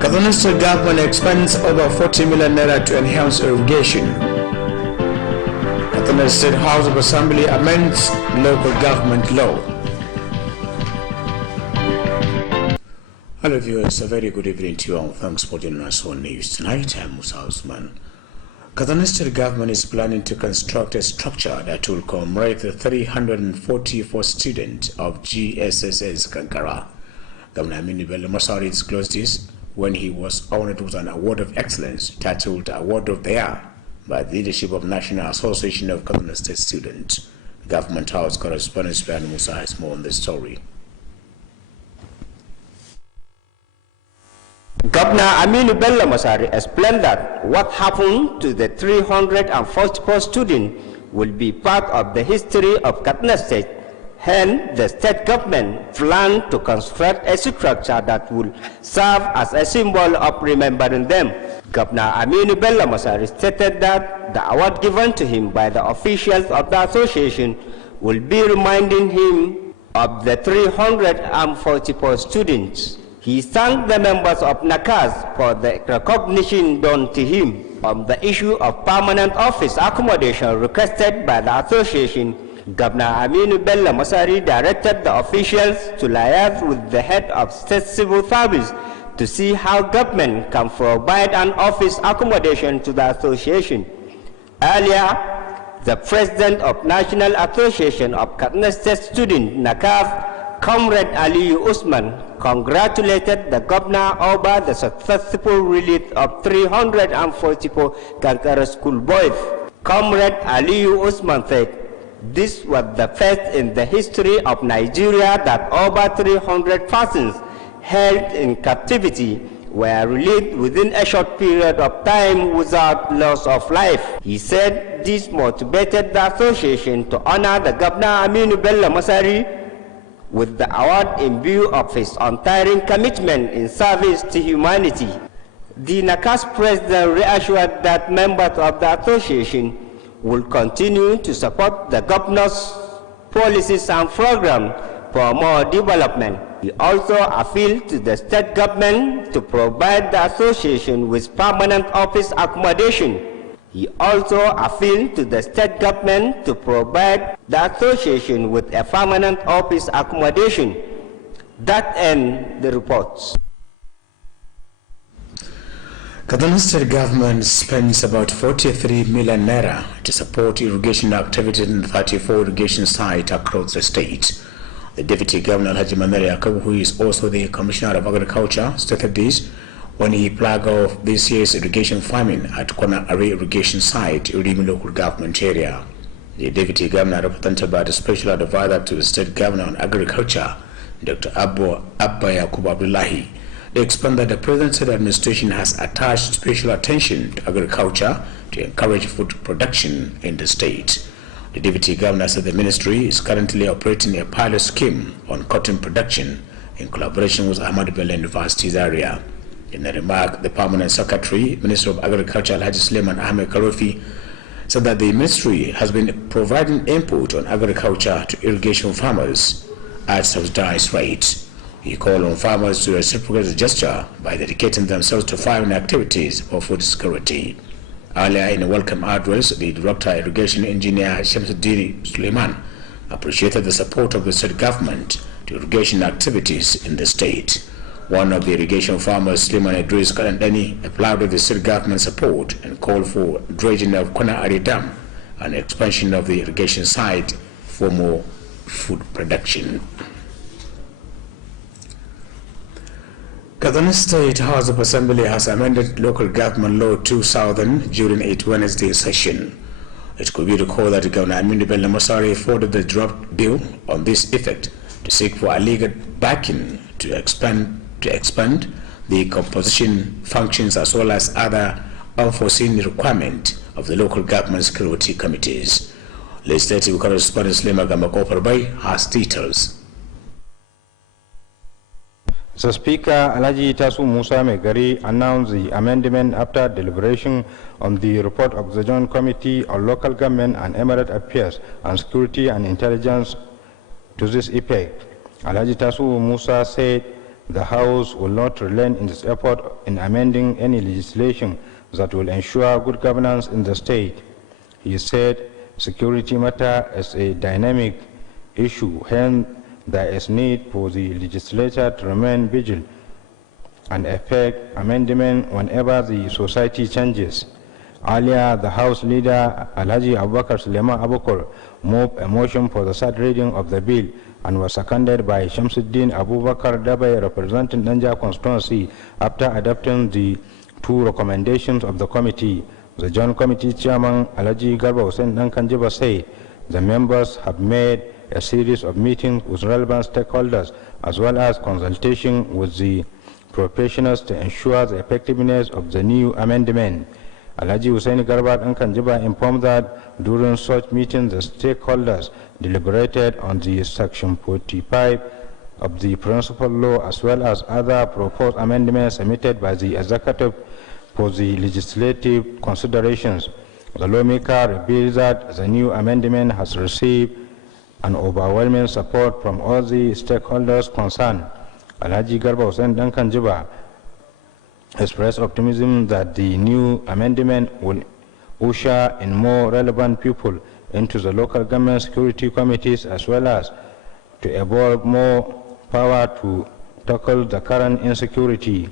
Katsina State government expends over 40 million naira to enhance irrigation. Katsina State House of Assembly amends local government law. Hello viewers, a very good evening to you all. Thanks for joining us on News Tonight. I'm Musa Usman. Katsina State government is planning to construct a structure that will commemorate the 344 students of GSSS Kankara. Governor Aminu Bello Masari disclosed this when he was honored with an award of excellence titled Award of the Year by the leadership of National Association of Katsina State Students. Government House correspondent Span Musa has more on the story. Governor Aminu Bello Masari explained that what happened to the 344 students will be part of the history of Katsina State. Hence, the state government planned to construct a structure that will serve as a symbol of remembering them. Governor Aminu Bello Masari stated that the award given to him by the officials of the association will be reminding him of the 344 students. He thanked the members of NACAS for the recognition done to him on the issue of permanent office accommodation requested by the association. Governor Aminu Bello Masari directed the officials to liaise with the head of state civil service to see how government can provide an office accommodation to the association. Earlier, the president of National Association of Katsina State Students, NACAS, Comrade Aliyu Usman, congratulated the governor over the successful release of 344 Kankara school boys. Comrade Aliyu Usman said, this was the first in the history of Nigeria that over 300 persons held in captivity were released within a short period of time without loss of life. He said this motivated the association to honor the Governor Aminu Bello Masari with the award in view of his untiring commitment in service to humanity. The NACAS president reassured that members of the association will continue to support the governor's policies and programs for more development. He also appealed to the state government to provide the association with permanent office accommodation. He also appealed to the state government to provide the association with a permanent office accommodation. That ends the reports. Katsina State government spends about 43 million naira to support irrigation activities in 34 irrigation sites across the state. The Deputy Governor Haji Mandari Akabu, who is also the Commissioner of Agriculture, stated this when he flagged off this year's irrigation farming at Kona Array irrigation site in the local government area. The Deputy Governor, represented by the Special Advisor to the State Governor on Agriculture, Dr. Abba Yakub Abdullahi, explained that the President's administration has attached special attention to agriculture to encourage food production in the state. The Deputy Governor said the ministry is currently operating a pilot scheme on cotton production in collaboration with Ahmad Bello University's area. In a remark, the Permanent Secretary, Minister of Agriculture Alhaji Suleiman Ahmed Karofi, said that the ministry has been providing input on agriculture to irrigation farmers at subsidized rates. He called on farmers to reciprocate the gesture by dedicating themselves to farming activities for food security. Earlier in a welcome address, the Director Irrigation Engineer Shamsuddin Suleiman appreciated the support of the state government to irrigation activities in the state. One of the irrigation farmers, Suleiman Idris Kalandani, applauded the state government support and called for dredging of Kona Ari Dam and expansion of the irrigation site for more food production. Katsina State House of Assembly has amended Local Government Law 2000 during its Wednesday session. It could be recalled that Governor Aminu Bello Masari forwarded the draft bill on this effect to seek for a legal backing to expand the composition functions as well as other unforeseen requirements of the local government security committees. Legislative correspondent Slema Gamakoparbai has details. So Speaker Alhaji Tasu Musa Megari announced the amendment after deliberation on the report of the Joint Committee on Local Government and Emirate Affairs and Security and Intelligence to this effect. Alhaji Tasu Musa said the House will not relent in its effort in amending any legislation that will ensure good governance in the state. He said security matter is a dynamic issue, hence there is need for the legislature to remain vigilant and effect amendment whenever the society changes. Earlier, the House Leader Alhaji Abubakar Suleiman Abubakar moved a motion for the third reading of the bill and was seconded by Shamsuddin Abubakar Dabai, representing Danja constituency, after adopting the two recommendations of the committee. The Joint Committee Chairman Alhaji Garba Hussein Nankanjiba said the members have made a series of meetings with relevant stakeholders as well as consultation with the professionals to ensure the effectiveness of the new amendment. Alhaji Hussein Garba Nankanjiba informed that during such meetings the stakeholders deliberated on the Section 45 of the principal law as well as other proposed amendments submitted by the executive for the legislative considerations. The lawmaker revealed that the new amendment has received an overwhelming support from all the stakeholders concerned. Alhaji Garba Hussein Nankanjiba expressed optimism that the new amendment will usher in more relevant people into the local government security committees as well as to evolve more power to tackle the current insecurity.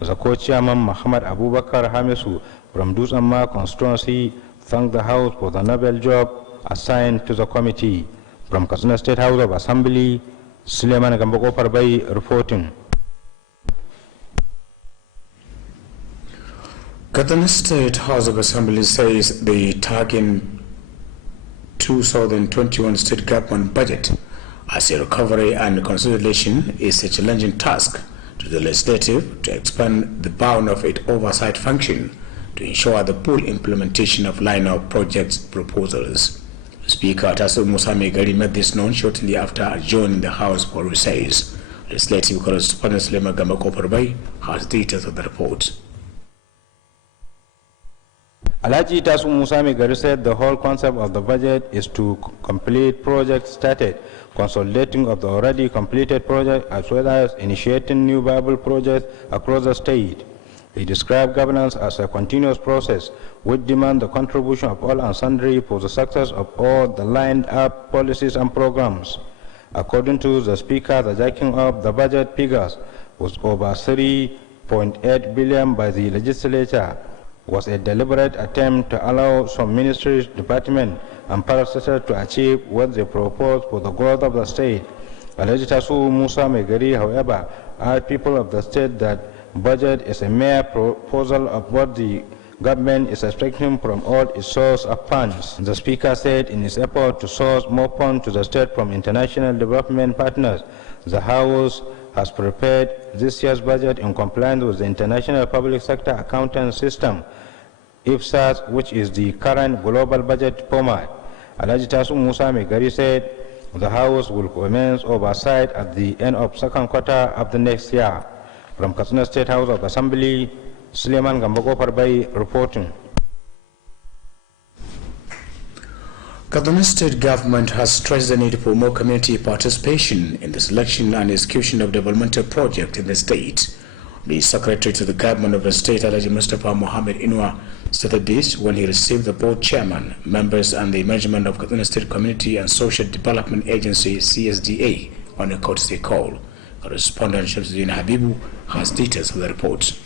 The co-chairman Muhammad Abubakar Hamisu from Dutsenma constituency thanked the House for the noble job assigned to the committee. From Katsina State House of Assembly, Suleiman Gambako Parbai reporting. Katsina State House of Assembly says the target 2021 state government budget as a recovery and consolidation is a challenging task to the legislative to expand the bound of its oversight function to ensure the full implementation of line-up projects proposals. Speaker Tasu Musa Megari made this known shortly after adjourning the House for recess. Legislative correspondent Suleiman Gambako Parbai has details of the report. Alhaji Tasu Musa Megari said the whole concept of the budget is to complete projects started, consolidating of the already completed project as well as initiating new viable projects across the state. He described governance as a continuous process which demands the contribution of all and sundry for the success of all the lined-up policies and programs. According to the Speaker, the jacking up the budget figures was over 3.8 billion by the legislature was a deliberate attempt to allow some ministries, departments, and parastatals to achieve what they proposed for the growth of the state. Alhaji Tasu Musa Megari, however, urged people of the state that budget is a mere proposal of what the government is expecting from all its source of funds. The Speaker said in his effort to source more funds to the state from international development partners, the House has prepared this year's budget in compliance with the International Public Sector Accounting System, IFSAS, which is the current global budget format. Alhaji Tasu Musa Megari said the House will commence oversight at the end of second quarter of the next year. From Katsina State House of Assembly, Suleiman Gambako Parbai reporting. Katsina State government has stressed the need for more community participation in the selection and execution of developmental projects in the state. The Secretary to the Government of the State, Alhaji Mustapha Mohammed Inua, stated this when he received the board chairman, members, and the management of Katsina State Community and Social Development Agency (CSDA) on a courtesy call. Correspondent Shamsuddin Habibu has details of the report.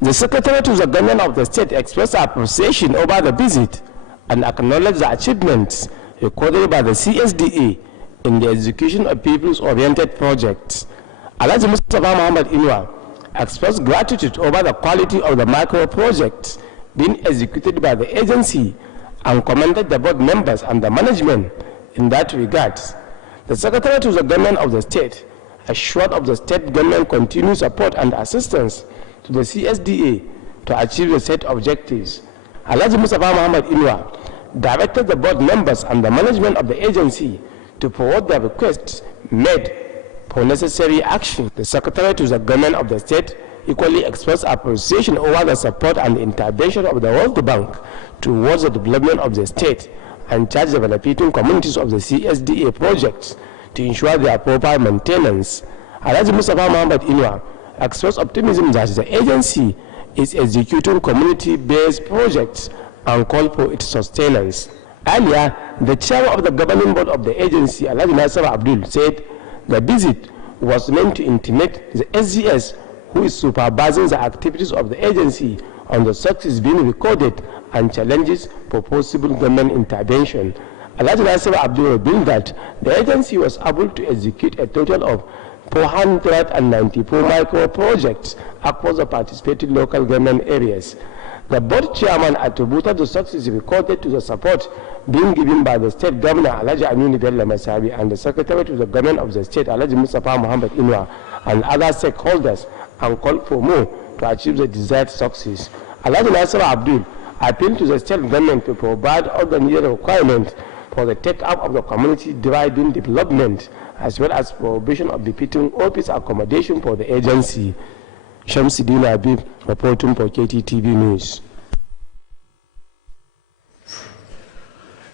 The Secretary to the Government of the State expressed appreciation over the visit and acknowledged the achievements recorded by the CSDA in the execution of people's-oriented projects. Alhaji Mustapha Muhammad Inua expressed gratitude over the quality of the micro projects being executed by the agency and commended the board members and the management in that regard. The Secretary to the Government of the State assured of the state government continued support and assistance to the CSDA to achieve the set objectives. Alhaji Mustapha Muhammad Inua directed the board members and the management of the agency to forward the requests made for necessary action. The Secretary to the Government of the State equally expressed appreciation over the support and intervention of the World Bank towards the development of the state and charged the benefiting communities of the CSDA projects to ensure their proper maintenance. Alhaji Mustapha Muhammad Inuwa expressed optimism that the agency is executing community-based projects and called for its sustenance. Earlier, the chairman of the governing board of the agency, Alhaji Nasser Abdul, said the visit was meant to intimate the SGS, who is supervising the activities of the agency, on the success being recorded and challenges for possible government intervention. Alhaji Nasser Abdul revealed that the agency was able to execute a total of 494 micro projects across the participating local government areas. The board chairman attributed the success recorded to the support being given by the state governor Alhaji Aminu Bello Masabi and the secretary to the government of the state Alhaji Mustapha Muhammad Inuwa and other stakeholders, and called for more to achieve the desired success. Alhaji Nasser Abdul appealed to the state government to provide all the needed requirements for the take-up of the community-driven development, as well as provision of befitting office accommodation for the agency. Shamsuddin Habib reporting for KTTV News.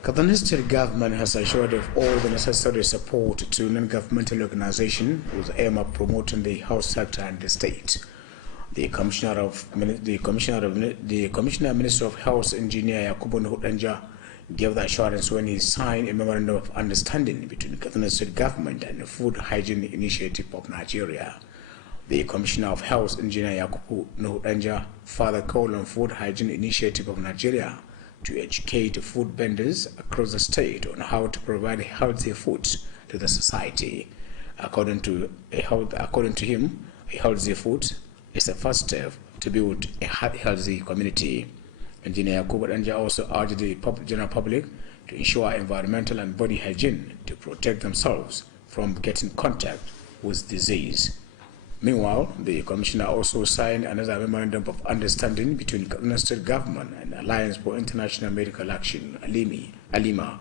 Katsina State government has assured of all the necessary support to non-governmental organizations with the aim of promoting the health sector in the state. The Commissioner Minister of Health, Engineer Yakubu Nuhudanja, gave the assurance when he signed a memorandum of understanding between Katsina State government and the Food Hygiene Initiative of Nigeria. The Commissioner of Health, Engineer Yakubu Nuhudanja, further called on Food Hygiene Initiative of Nigeria to educate food vendors across the state on how to provide healthy food to the society. According to him, a healthy food is the first step to build a healthy community. Engineer Yakubu Nuhudanja also urged the general public to ensure environmental and body hygiene to protect themselves from getting contact with disease. Meanwhile, the Commissioner also signed another memorandum of understanding between Katsina State Government and Alliance for International Medical Action, ALIMA.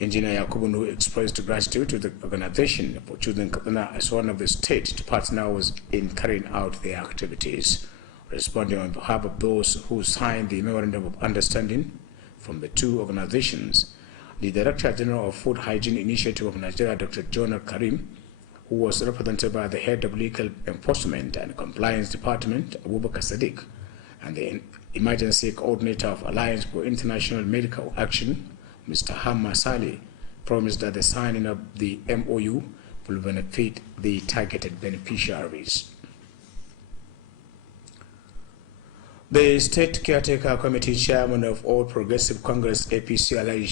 Engineer Yakubu Nuhu expressed gratitude to the organization for choosing Katsina as one of the states to partner with in carrying out their activities. Responding on behalf of those who signed the memorandum of understanding from the two organizations, the Director General of Food Hygiene Initiative of Nigeria, Dr. Jonah Karim, who was represented by the Head of Legal Enforcement and Compliance Department, Abubakar Sadiq, and the Emergency Coordinator of Alliance for International Medical Action, Mr. Hamma Saleh, promised that the signing of the MOU will benefit the targeted beneficiaries. The State Caretaker Committee Chairman of All Progressive Congress APC, Alaji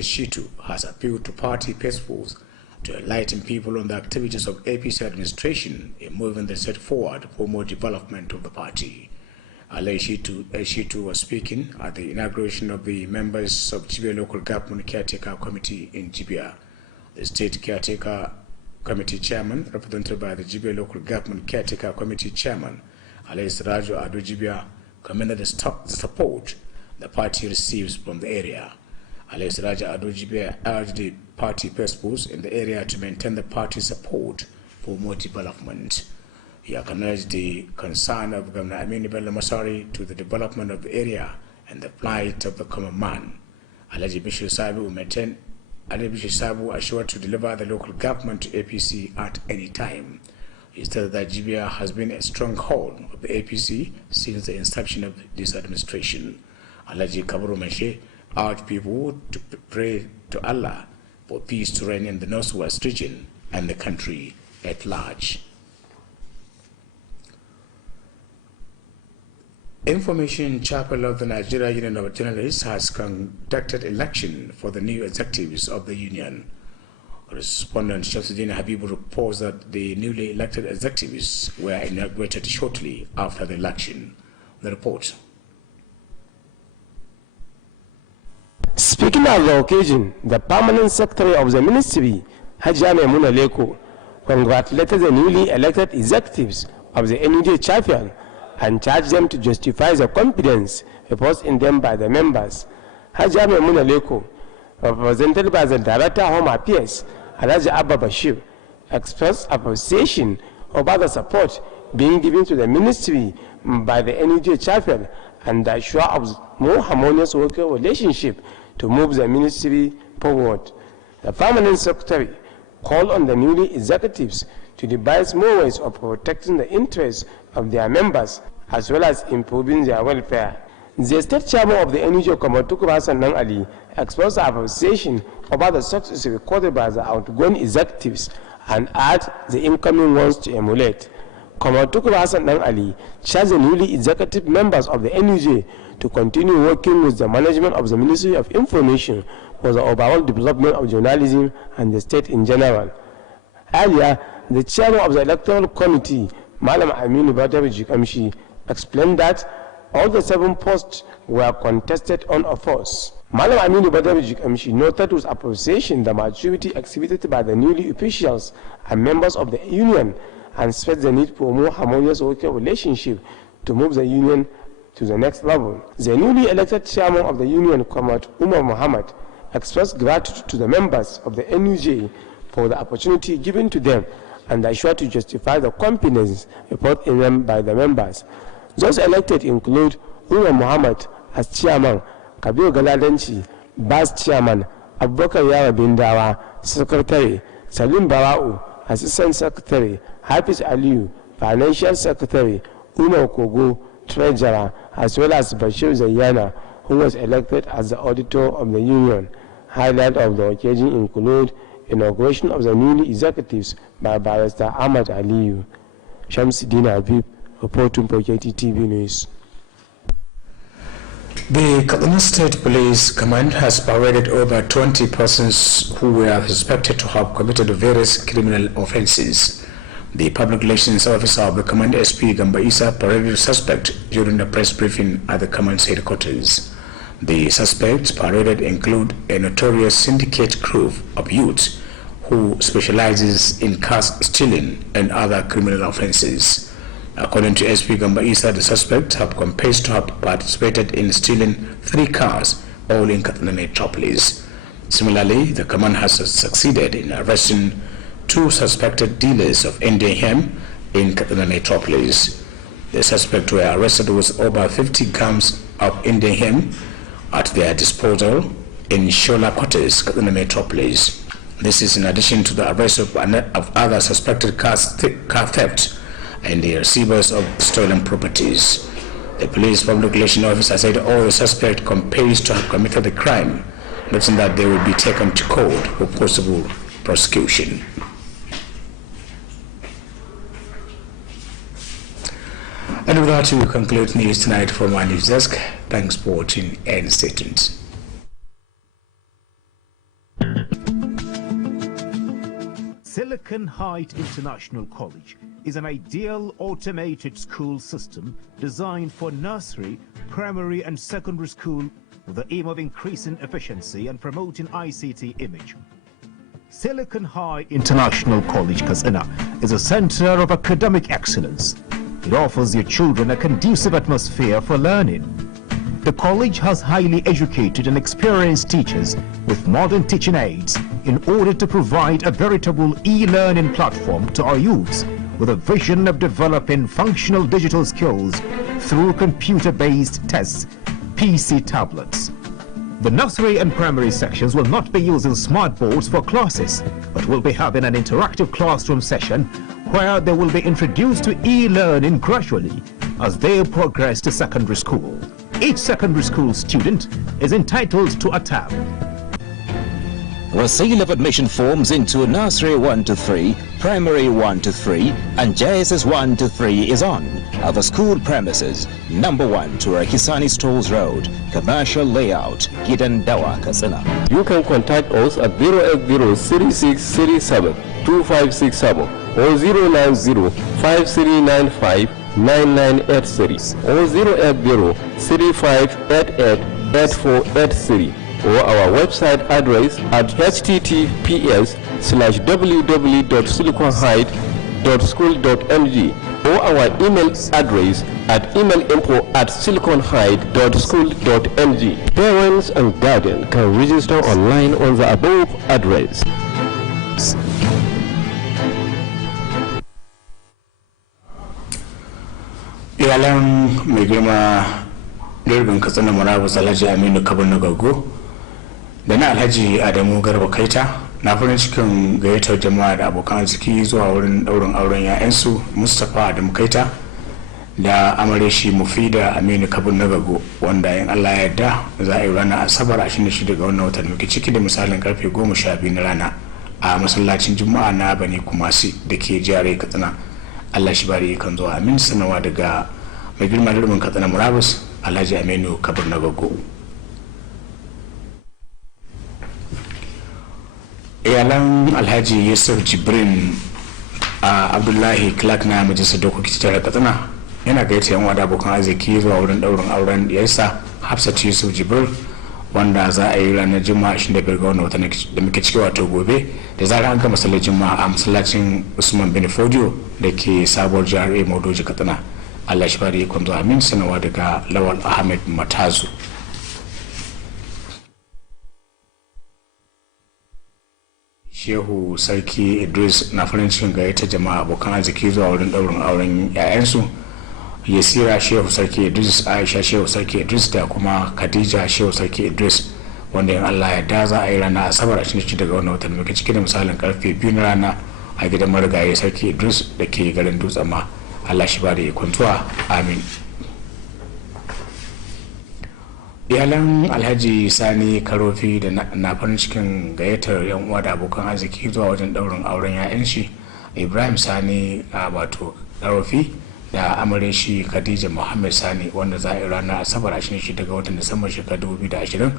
Shitu, has appealed to party principals to enlighten people on the activities of APC administration in moving the state forward for more development of the party. Alaji Shitu was speaking at the inauguration of the members of Jibia Local Government Caretaker Committee in Jibia. The State Caretaker Committee Chairman, represented by the Jibia Local Government Caretaker Committee Chairman, Alaji Siraju Ado Jibia, commended the support the party receives from the area. Alaji Siraju Ado Jibia urged the party principals in the area to maintain the party's support for more development. He acknowledged the concern of Governor Aminu Bello Masari to the development of the area and the plight of the common man. Alaji Bishir Sabu assured to deliver the local government to APC at any time. He stated that Jibia has been a stronghold of the APC since the inception of this administration. Alaji Kaburu Meshe urged people to pray to Allah for peace to reign in the Northwest region and the country at large. Information Chapel of the Nigeria Union of Journalists has conducted election for the new executives of the union. Correspondent Shamsuddin Habibu reports that the newly elected executives were inaugurated shortly after the election. The report. Speaking on the occasion, the permanent secretary of the ministry, Hajia Maimuna Leko, congratulated the newly elected executives of the NUJ chapel and charged them to justify the confidence reposed in them by the members. Hajia Maimuna Leko, represented by the Director of Home Affairs, Alhaji Abba Bashir, expressed appreciation about the support being given to the ministry by the NUJ chapel and the assure of more harmonious working relationship to move the ministry forward. The permanent secretary called on the newly executives to devise more ways of protecting the interests of their members as well as improving their welfare. The state chairman of the NUJ, Tukur Hassan Ali, expressed appreciation about the success recorded by the outgoing executives and urged the incoming ones to emulate. Tukur Hassan Ali charged the newly executive members of the NUJ to continue working with the management of the Ministry of Information for the overall development of journalism and the state in general. Earlier, the chairman of the Electoral Committee, Malam Aminu Badawi Jikamshi, explained that all the 7 posts were contested on a force. Malam Aminu Badawi Jikamshi noted with appreciation the maturity exhibited by the newly officials and members of the union and stressed the need for more harmonious working relationship to move the union to the next level. The newly elected chairman of the union, Comrade Umar Muhammad, expressed gratitude to the members of the NUJ for the opportunity given to them and assured to justify the confidence put in them by the members. Those elected include Umar Muhammad as chairman, Kabir Galadanchi, vice chairman, Abubakar Yawa Bindawa, secretary, Salim Barau, assistant secretary, Hafiz Aliyu, financial secretary, Umar Kogo, treasurer, as well as Bashir Zayana, who was elected as the auditor of the union. Highlight of the occasion include inauguration of the newly executives by Barrister Ahmad Aliyu. Shamsuddin Habib, reporting for KTTV News. The Katsina State Police Command has paraded over 20 persons who were suspected to have committed various criminal offences. The public relations officer of the command, SP Gamba Isa, paraded the suspect during the press briefing at the command's headquarters. The suspects paraded include a notorious syndicate group of youths who specializes in car stealing and other criminal offences. According to SP Gamba Isa, the suspects have confessed to have participated in stealing 3 cars, all in Katsina metropolis. Similarly, the command has succeeded in arresting 2 suspected dealers of Indian hemp in Katsina metropolis. The suspects were arrested with over 50 grams of Indian hemp at their disposal in Shola Quarters, Katsina metropolis. This is in addition to the arrest of other suspected car theft and the receivers of stolen properties. The police public relations officer said all the suspects confessed to have committed the crime, noting that they will be taken to court for possible prosecution. And with that, we conclude news tonight from our news desk. Thanks for watching and stay tuned. Silicon Heights International College is an ideal automated school system designed for nursery, primary and secondary school with the aim of increasing efficiency and promoting ICT image. Silicon Heights International College, Katsina, is a center of academic excellence. It offers your children a conducive atmosphere for learning. The college has highly educated and experienced teachers with modern teaching aids in order to provide a veritable e-learning platform to our youths with a vision of developing functional digital skills through computer-based tests, PC tablets. The nursery and primary sections will not be using smart boards for classes, but will be having an interactive classroom session where they will be introduced to e-learning gradually as they progress to secondary school. Each secondary school student is entitled to a tab. Receipt of admission forms into Nursery 1 to 3, Primary 1 to 3, and JSS 1 to 3 is on at the school premises, number 1 to Rakisani Stores Road, Commercial Layout, Gidan Dawa, Katsina. You can contact us at 080-3637-2567 or 090-5395-9983 or 080-3588-8483 or our website address at https:/www.siliconheight.school.ng or our email address at emailinfo@siliconheight.school.ng. Parents and guardians can register online on the above address. Iyalan mai girma girbin Katsina Murabus Alhaji Aminu Kabir na Gago da na Alhaji Adamu Garba Kaita na farin cikin gayyatar jama'a da abokan arziki zuwa wurin ɗaurin auren 'ya'yansu Mustapha da Mukaita da amareshi Mufida Aminu Kabir na Gago, wanda in Allah ya yarda za a yi ranar Asabar 26 ga wannan watan muke ciki da misalin karfe 12 na rana a masallacin Juma'a na Bani Kumasi da ke jihar Katsina. Allah shi bari kan zuwa. Amin. Sanawa daga mai girma da rubin Katsina Murabus Alhaji Aminu Kabir na Gago. Iyalan Alhaji Yusuf Jibrin Abdullahi Clark na majalisar dokoki ta Katsina yana gaita yan wada abokan arziki zuwa wurin daurin auren diyarsa Hafsat Yusuf Jibril, wanda za a yi ranar Juma'a 25 ga wannan watan da muke ciki, wato gobe, da zarar an gama sallar Juma'a a masallacin Usman bin Fodio da ke sabuwar jihar Modoji Katsina. Allah shi bari ikon zuwa. Amin. Sanawa daga Lawal Ahmed Matazu. Shehu Sarki Idris na farin cikin gayyata jama'a abokan arziki zuwa wurin daurin auren 'ya'yansu Yasira Shehu Sarki Idris, Aisha Shehu Sarki Idris da kuma Khadija Shehu Sarki Idris, wanda in Allah ya da za a yi rana Asabar 26 daga wannan watan muke ciki da misalin karfe 2 na rana a gidan marigayi Sarki Idris da ke garin Dutsen ma. Allah shi ba da ikontuwa. Amin. Iyalan Alhaji Sani Karofi da na farin cikin gayyatar yan uwa da abokan arziki zuwa wajen daurin auren 'ya'yan shi Ibrahim Sani wato Karofi da amareshi Khadija Muhammad Sani, wanda za a yi ranar Asabar 26 daga watan Disamba shekarar 2020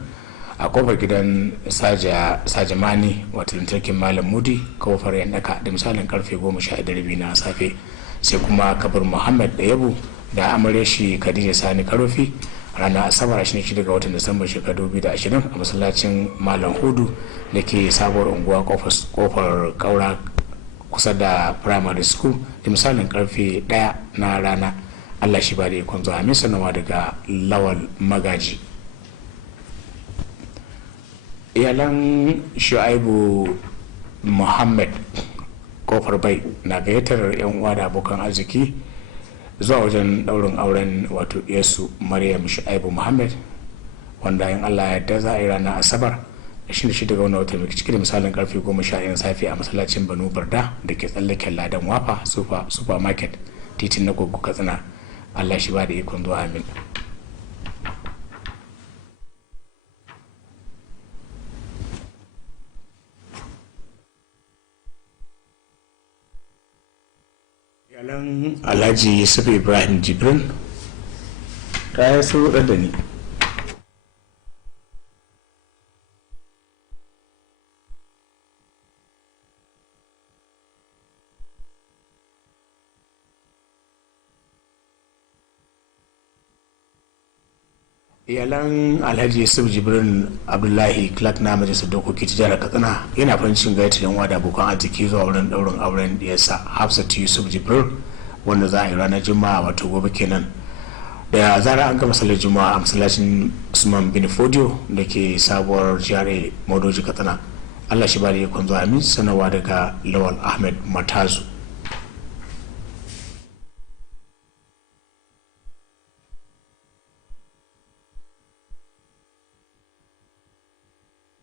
a kofar gidan Sajamani wato lantarkin Malam Mudi kofar Yandaka da misalin karfe 11:30 na safe. Sai kuma Kabir Muhammad da Yabo da amareshi Khadija Sani Karofi ranar Asabar 26 ga watan Disamba shekarar 2020 a masallacin Malam Hudu da ke sabuwar unguwa kofar Kaura kusa da primary school da misalin karfe 1 na rana. Allah shi ba da ikon zuwa. Amin. Sanawa daga Lawal Magaji. Iyalan Shu'aibu Muhammad kofar bai na gayyatar yan uwa da abokan arziki zuwa wajen daurin auren wato Yesu Maryam Shu'aibu Muhammad, wanda in Allah ya yarda za a yi ranar Asabar 26 ga wannan watan ciki da misalin karfe 11 safe a masallacin Banu Barda da ke tsallaken Ladan Wafa supermarket titin na Goggo Katsina. Allah shi ba da ikon zuwa. Amin. Iyalan Alhaji Yusuf Ibrahim Jibrin ta yi sau da ni. Iyalan Alhaji Yusuf Jibrin Abdullahi Clark na majalisar dokoki ta jihar Katsina yana farin cikin gayyatar yan uwa da abokan arziki zuwa wurin daurin auren diyarsa Hafsat Yusuf Jibril, wanda za a yi ranar Juma'a wato gobe kenan, da zarar an gama sallar Juma'a a masallacin Usman bin Fodio da ke sabuwar jihar Modoji Katsina. Allah shi ba da ikon zuwa. Amin. Sanarwa daga Lawal Ahmed Matazu.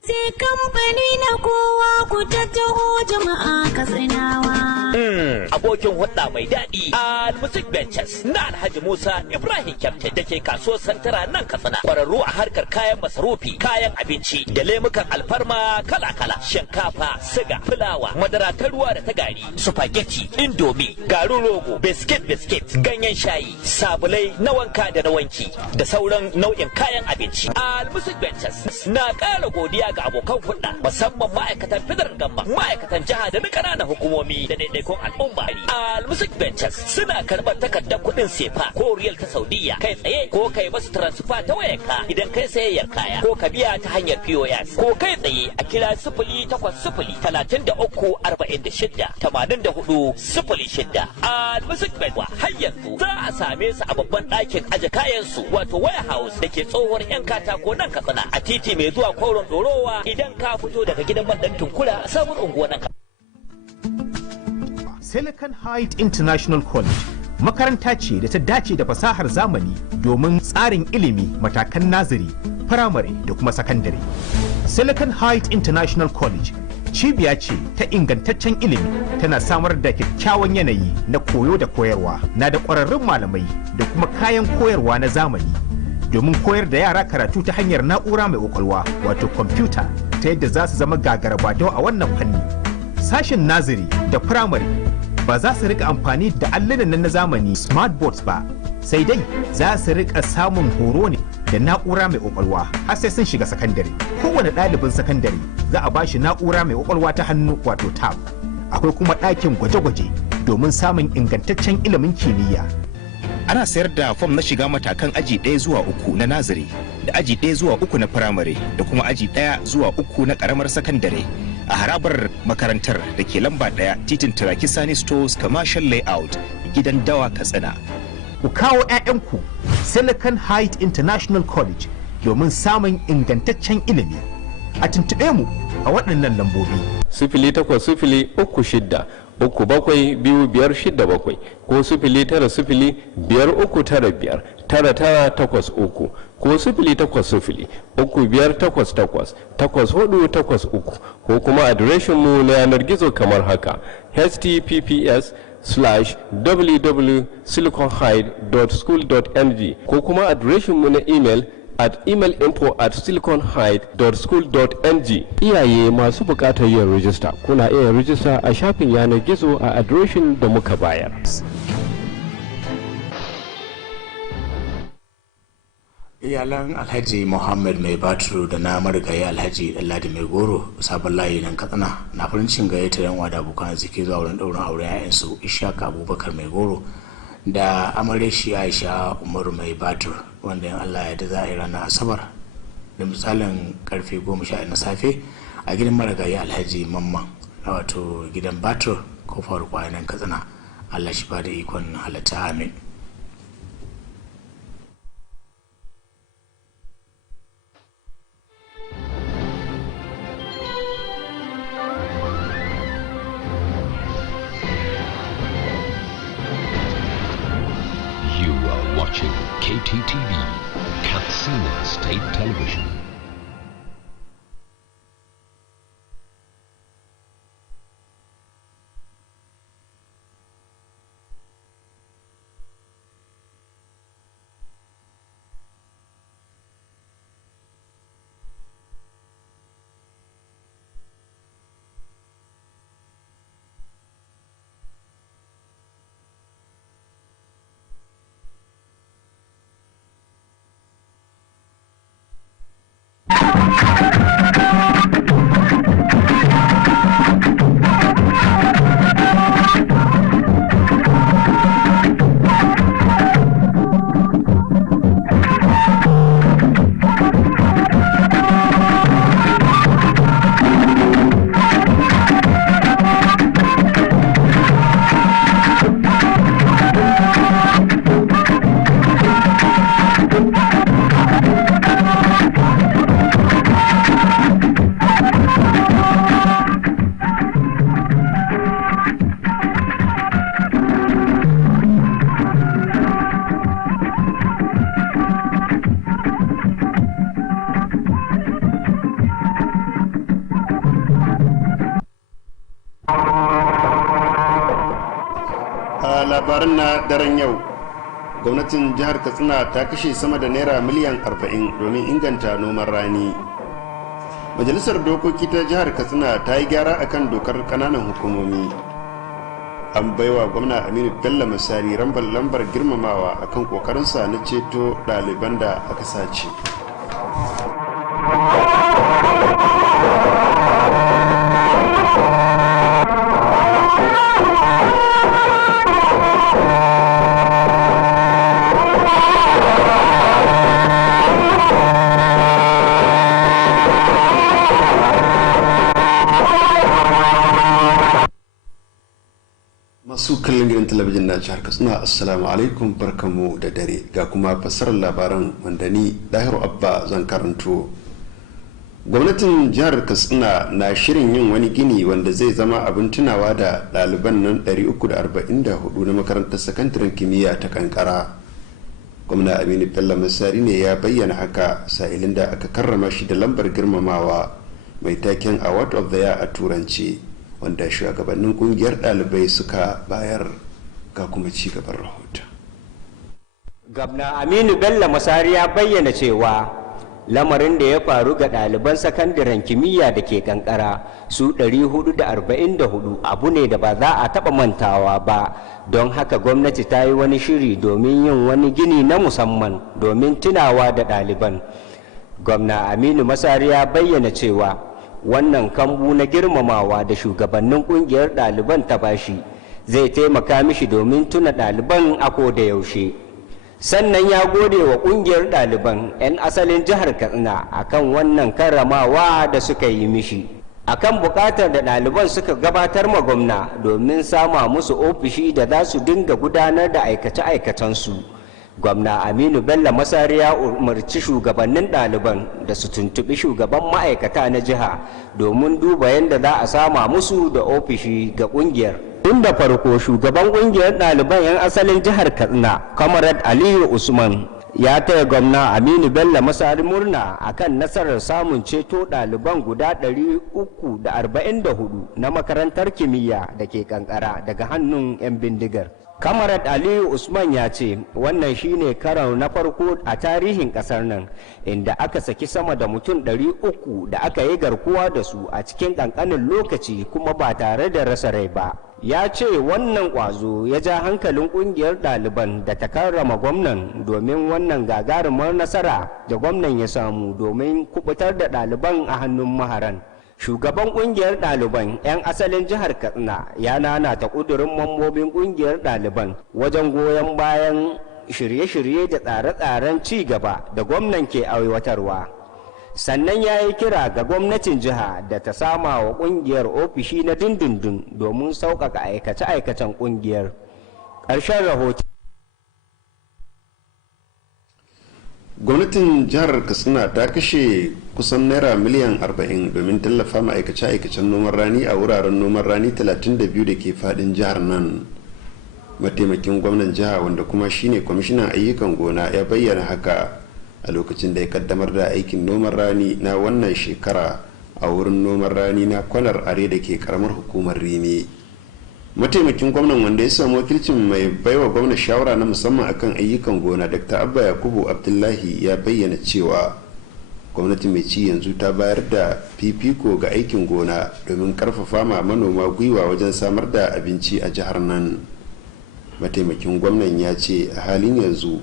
Sai kamfani na kowa ku tattaho jama'a Katsinawa. Abokin hudda mai daɗi Al-Music Ventures na Alhaji Musa Ibrahim Kyaftin da ke kasuwar Santara nan Katsina. Kwararru a harkar kayan masarufi, kayan abinci da lemukan alfarma kala-kala, shinkafa, siga, fulawa, madara ta ruwa da ta gari, spaghetti, indomie, garin rogo, biskit, ganyen shayi, sabulai na wanka da na wanki da sauran nau'in kayan abinci. Al-Music Ventures na ƙara godiya ga abokan hulɗa musamman ma'aikatan fidar gamba, ma'aikatan jiha da na ƙananan hukumomi da daidaikun al'umma. Al-Music Ventures suna karɓar takardar kuɗin sefa ko riyal ta Saudiya kai tsaye, ko kai masu transfer ta wayarka idan kai sayayyar kaya, ko ka biya ta hanyar POS, ko kai tsaye a kira 0800-33-46-84-06. Al-Music Ventures har yanzu za a same su a babban ɗakin aje kayan su wato warehouse da ke tsohuwar 'yan katako nan Katsina a titi mai zuwa Koron Dorowa idan ka fito daga gidan bandan Tunkura sabon unguwar nan. Silicon Heights International College makaranta ce da ta dace da fasahar zamani domin tsarin ilimi matakan naziri, firamare da kuma sakandare. Silicon Heights International College cibiya ce ta ingantaccen ilimi, tana samar da kyakkyawan yanayi na koyo da koyarwa, na da ƙwararrun malamai da kuma kayan koyarwa na zamani domin koyar da yara karatu ta hanyar na'ura mai ƙwaƙwalwa wato kwamfuta, ta yadda za su zama gagarabadau a wannan fanni. Sashen naziri da firamare ba za su rika amfani da allunan na zamani smart boards ba, sai dai za su rika samun horo ne da na'ura mai ƙwaƙwalwa har sai sun shiga sakandare. Kowane ɗalibin sakandare za a bashi na'ura mai ƙwaƙwalwa ta hannu wato tab. Akwai kuma ɗakin gwaje-gwaje domin samun ingantaccen ilimin kimiyya. Ana sayar da fom na shiga matakan aji 1 zuwa 3 na naziri da aji 1 zuwa 3 na firamare da kuma aji 1 zuwa 3 na karamar sakandare a harabar makarantar da ke lamba 1 titin Turaki Sani Stores Commercial Layout, gidan Dawa, Katsina. Ku kawo 'ya'yanku Silicon Heights International College domin samun ingantaccen ilimi. A tuntuɓe mu a waɗannan lambobi. 0803-36-37-2567 ko 0905-395-9983 ko 0800-3588-8483 ko kuma adireshinmu na yanar gizo kamar haka: https://www.siliconhide.school.ng ko kuma adireshinmu na email at email.info@siliconhide.school.ng. Iyaye masu bukatar yin rijista, kuna iya rijista a shafin yanar gizo a adireshin da muka bayar. Iyalan Alhaji Muhammad Mai Baturu da na marigayi Alhaji Ɗanladi Mai Goro sabon layi nan Katsina na farin cikin gayyatar yan wada abokan arziki zuwa wurin ɗaurin auren 'ya'yansu Ishaka Abubakar Mai Goro da amareshi Aisha Umaru Mai Batur, wanda in Allah ya da za a yi ranar Asabar da misalin karfe 11 na safe a gidan marigayi Alhaji Mamman wato gidan Batur kofar kwanan Katsina. Allah shi ba da ikon halatta, amin. Watching KTTV, Katsina State Television. labaran na daren yau, gwamnatin jihar Katsina ta kashe sama da naira miliyan 40 domin inganta noman rani. Majalisar dokoki ta jihar Katsina ta yi gyara akan dokar kananan hukumomi. An baiwa gwamna Aminu Bello Masari lambar girmamawa akan kokarinsa na ceto ɗaliban da aka sace. Masu kallon gidan talabijin na jihar Katsina, assalamu alaikum, barkamu da dare, ga kuma fassarar labaran wanda ni Dahiru Abba zan karanto. Gwamnatin jihar Katsina na shirin yin wani gini wanda zai zama abin tunawa da ɗaliban nan 344 na makarantar sakandaren kimiyya ta kankara. Gwamna Aminu Bello Masari ne ya bayyana haka sa'ilin da aka karrama shi da lambar girmamawa mai taken award of the year a turanci, wanda shugabannin kungiyar ɗalibai suka bayar. Ga kuma ci gaban rahoton. Gwamna Aminu Bello Masari ya bayyana cewa lamarin da ya faru ga ɗaliban sakandaren kimiyya da ke kankara su 444 abu ne da ba za a taɓa mantawa ba, don haka gwamnati ta yi wani shiri domin yin wani gini na musamman domin tunawa da ɗaliban. Gwamna Aminu Masari ya bayyana cewa wannan kambu na girmamawa da shugabannin kungiyar ɗaliban ta bashi zai taimaka mishi domin tuna ɗaliban a koda yaushe. Sannan ya gode wa kungiyar ɗaliban 'yan asalin jihar Katsina akan wannan karramawa da suka yi mishi, akan buƙatar da ɗaliban suka gabatar ma gwamna domin sama musu ofishi da za su dinga gudanar da aikace-aikacensu. Gwamna Aminu Bello Masari ya umarci shugabannin ɗaliban da su tuntuɓi shugaban ma'aikata na jiha domin duba yadda za a sama musu da ofishi ga ƙungiyar. Tun da farko shugaban ƙungiyar ɗaliban 'yan asalin jihar Katsina, Comrade Aliyu Usman, ya taya gwamna Aminu Bello Masari murna akan nasarar samun ceto ɗaliban guda 344 na makarantar kimiyya da ke kankara daga hannun 'yan bindigar. Comrade Aliyu Usman ya ce wannan shine karo na farko a tarihin kasar nan inda aka saki sama da mutum 300 da aka yi garkuwa da su a cikin kankanin lokaci kuma ba tare da rasa rai ba. Ya ce wannan kwazo ya ja hankalin kungiyar ɗaliban da ta karrama gwamnan domin wannan gagarumar nasara da gwamnan ya samu domin kubutar da ɗaliban a hannun maharan. Shugaban kungiyar ɗaliban 'yan asalin jihar Katsina ya nanata ƙudurin mambobin kungiyar ɗaliban wajen goyon bayan shirye-shirye da tsare-tsaren ci gaba da gwamnan ke aiwatarwa. Sannan ya yi kira ga gwamnatin jiha da ta sama wa kungiyar ofishi na dindindin domin sauƙaƙa aikace-aikacen kungiyar. Ƙarshen rahoton. Gwamnatin jihar Katsina ta kashe kusan naira miliyan 40 domin tallafa ma'aikace-aikacen noman rani a wuraren noman rani 32 da ke fadin jihar nan. Mataimakin gwamnan jiha wanda kuma shine kwamishinan ayyukan gona ya bayyana haka a lokacin da ya kaddamar da aikin noman rani na wannan shekara a wurin noman rani na kwanar are da ke karamar hukumar Rimi. Mataimakin gwamnan wanda ya samu wakilcin mai baiwa gwamna shawara na musamman akan ayyukan gona Dr. Abba Yakubu Abdullahi ya bayyana cewa gwamnati mai ci yanzu ta bayar da fifiko ga aikin gona domin karfafa ma manoma gwiwa wajen samar da abinci a jihar nan. Mataimakin gwamnan ya ce a halin yanzu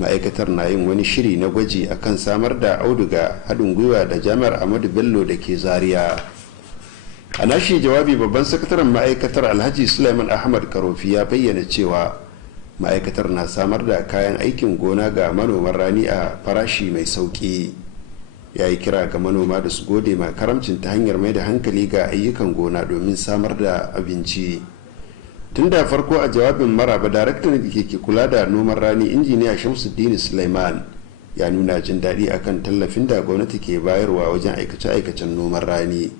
ma'aikatar na yin wani shiri na gwaji akan samar da auduga haɗin gwiwa da jami'ar Ahmadu Bello da ke Zaria. A nashi jawabi babban sakataren ma'aikatar Alhaji Sulaiman Ahmad Karofi ya bayyana cewa ma'aikatar na samar da kayan aikin gona ga manoman rani a farashi mai sauki. Ya yi kira ga manoma da su gode ma karamcin ta hanyar mai da hankali ga ayyukan gona domin samar da abinci. Tun da farko a jawabin maraba, daraktan da ke kula da noman rani injiniya Shamsuddin Sulaiman ya nuna jin daɗi akan tallafin da gwamnati ke bayarwa wajen aikace-aikacen noman rani.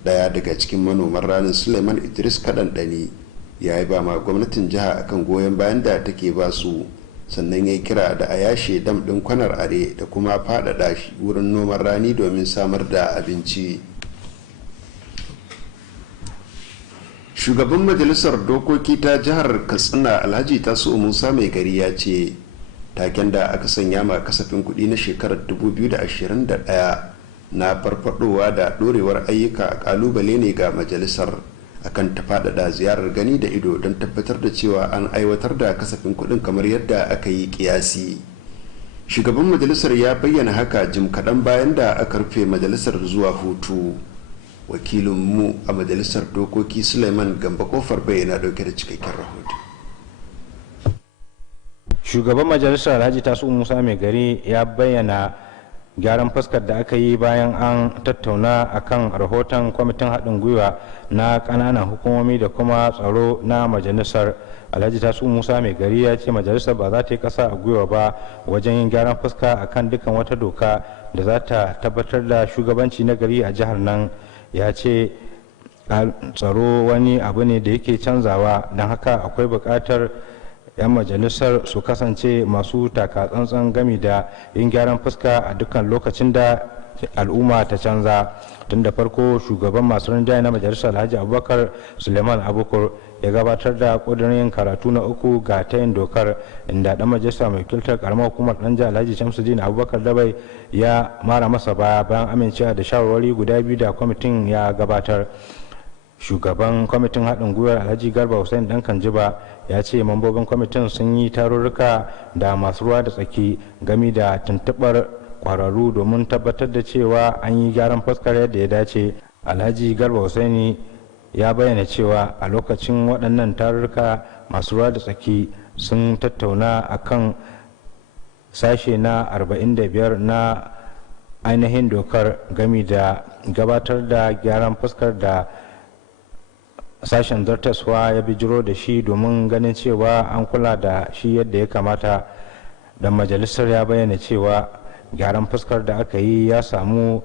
Daya daga cikin manoman ranin Suleiman Idris Kadandani ya yi ba ma gwamnatin jiha akan goyon bayan da take ba su, sannan ya kira da a yashe dam ɗin kwanar are da kuma faɗaɗa shi wurin noman rani domin samar da abinci. Shugaban majalisar dokoki ta jihar Katsina Alhaji Tasu Musa Mai Gari ya ce taken da aka sanya ma kasafin kuɗi na shekarar 2021 na farfadowa da dorewar ayyuka a kalubale ne ga majalisar akan ta faɗaɗa ziyarar gani da ido don tabbatar da cewa an aiwatar da kasafin kuɗin kamar yadda aka yi kiyasi. Shugaban majalisar ya bayyana haka jim kaɗan bayan da aka rufe majalisar zuwa hutu. Wakilinmu a majalisar dokoki Suleiman Gamba Kofar bayyana ɗauke da cikakken rahoto. Shugaban majalisar Alhaji Tasu Musa Mai Gari ya bayyana gyaran fuskar da aka yi bayan an tattauna akan rahoton kwamitin haɗin gwiwa na ƙananan hukumomi da kuma tsaro na majalisar. Alhaji Tasu Musa Mai Gari ya ce majalisar ba za ta yi ƙasa a gwiwa ba wajen yin gyaran fuska akan dukkan wata doka da za ta tabbatar da shugabanci na gari a jihar nan. Ya ce tsaro wani abu ne da yake canzawa, don haka akwai buƙatar 'yan majalisar su kasance masu taka tsantsan gami da yin gyaran fuska a dukkan lokacin da al'umma ta canza. Tun da farko shugaban masu rinjaye na majalisar Alhaji Abubakar Suleiman Abukur ya gabatar da ƙudurin karatu na uku ga tayin dokar, inda dan majalisa mai wakiltar karamar hukumar Danja Alhaji Shamsuddin Abubakar Dabai ya mara masa baya bayan amincewa da shawarwari guda biyu da kwamitin ya gabatar. Shugaban kwamitin haɗin gwiwar Alhaji Garba Hussein Dan Kanjiba ya ce mambobin kwamitin sun yi tarurruka da masu ruwa da tsaki gami da tuntuɓar kwararru domin tabbatar da cewa an yi gyaran fuskar yadda ya dace. Alhaji Garba Hussein ya bayyana cewa a lokacin waɗannan tarurruka masu ruwa da tsaki sun tattauna akan sashe na 45 na ainihin dokar gami da gabatar da gyaran fuskar da sashen zartaswa ya bijiro da shi domin ganin cewa an kula da shi yadda ya kamata. Dan majalisar ya bayyana cewa gyaran fuskar da aka yi ya samu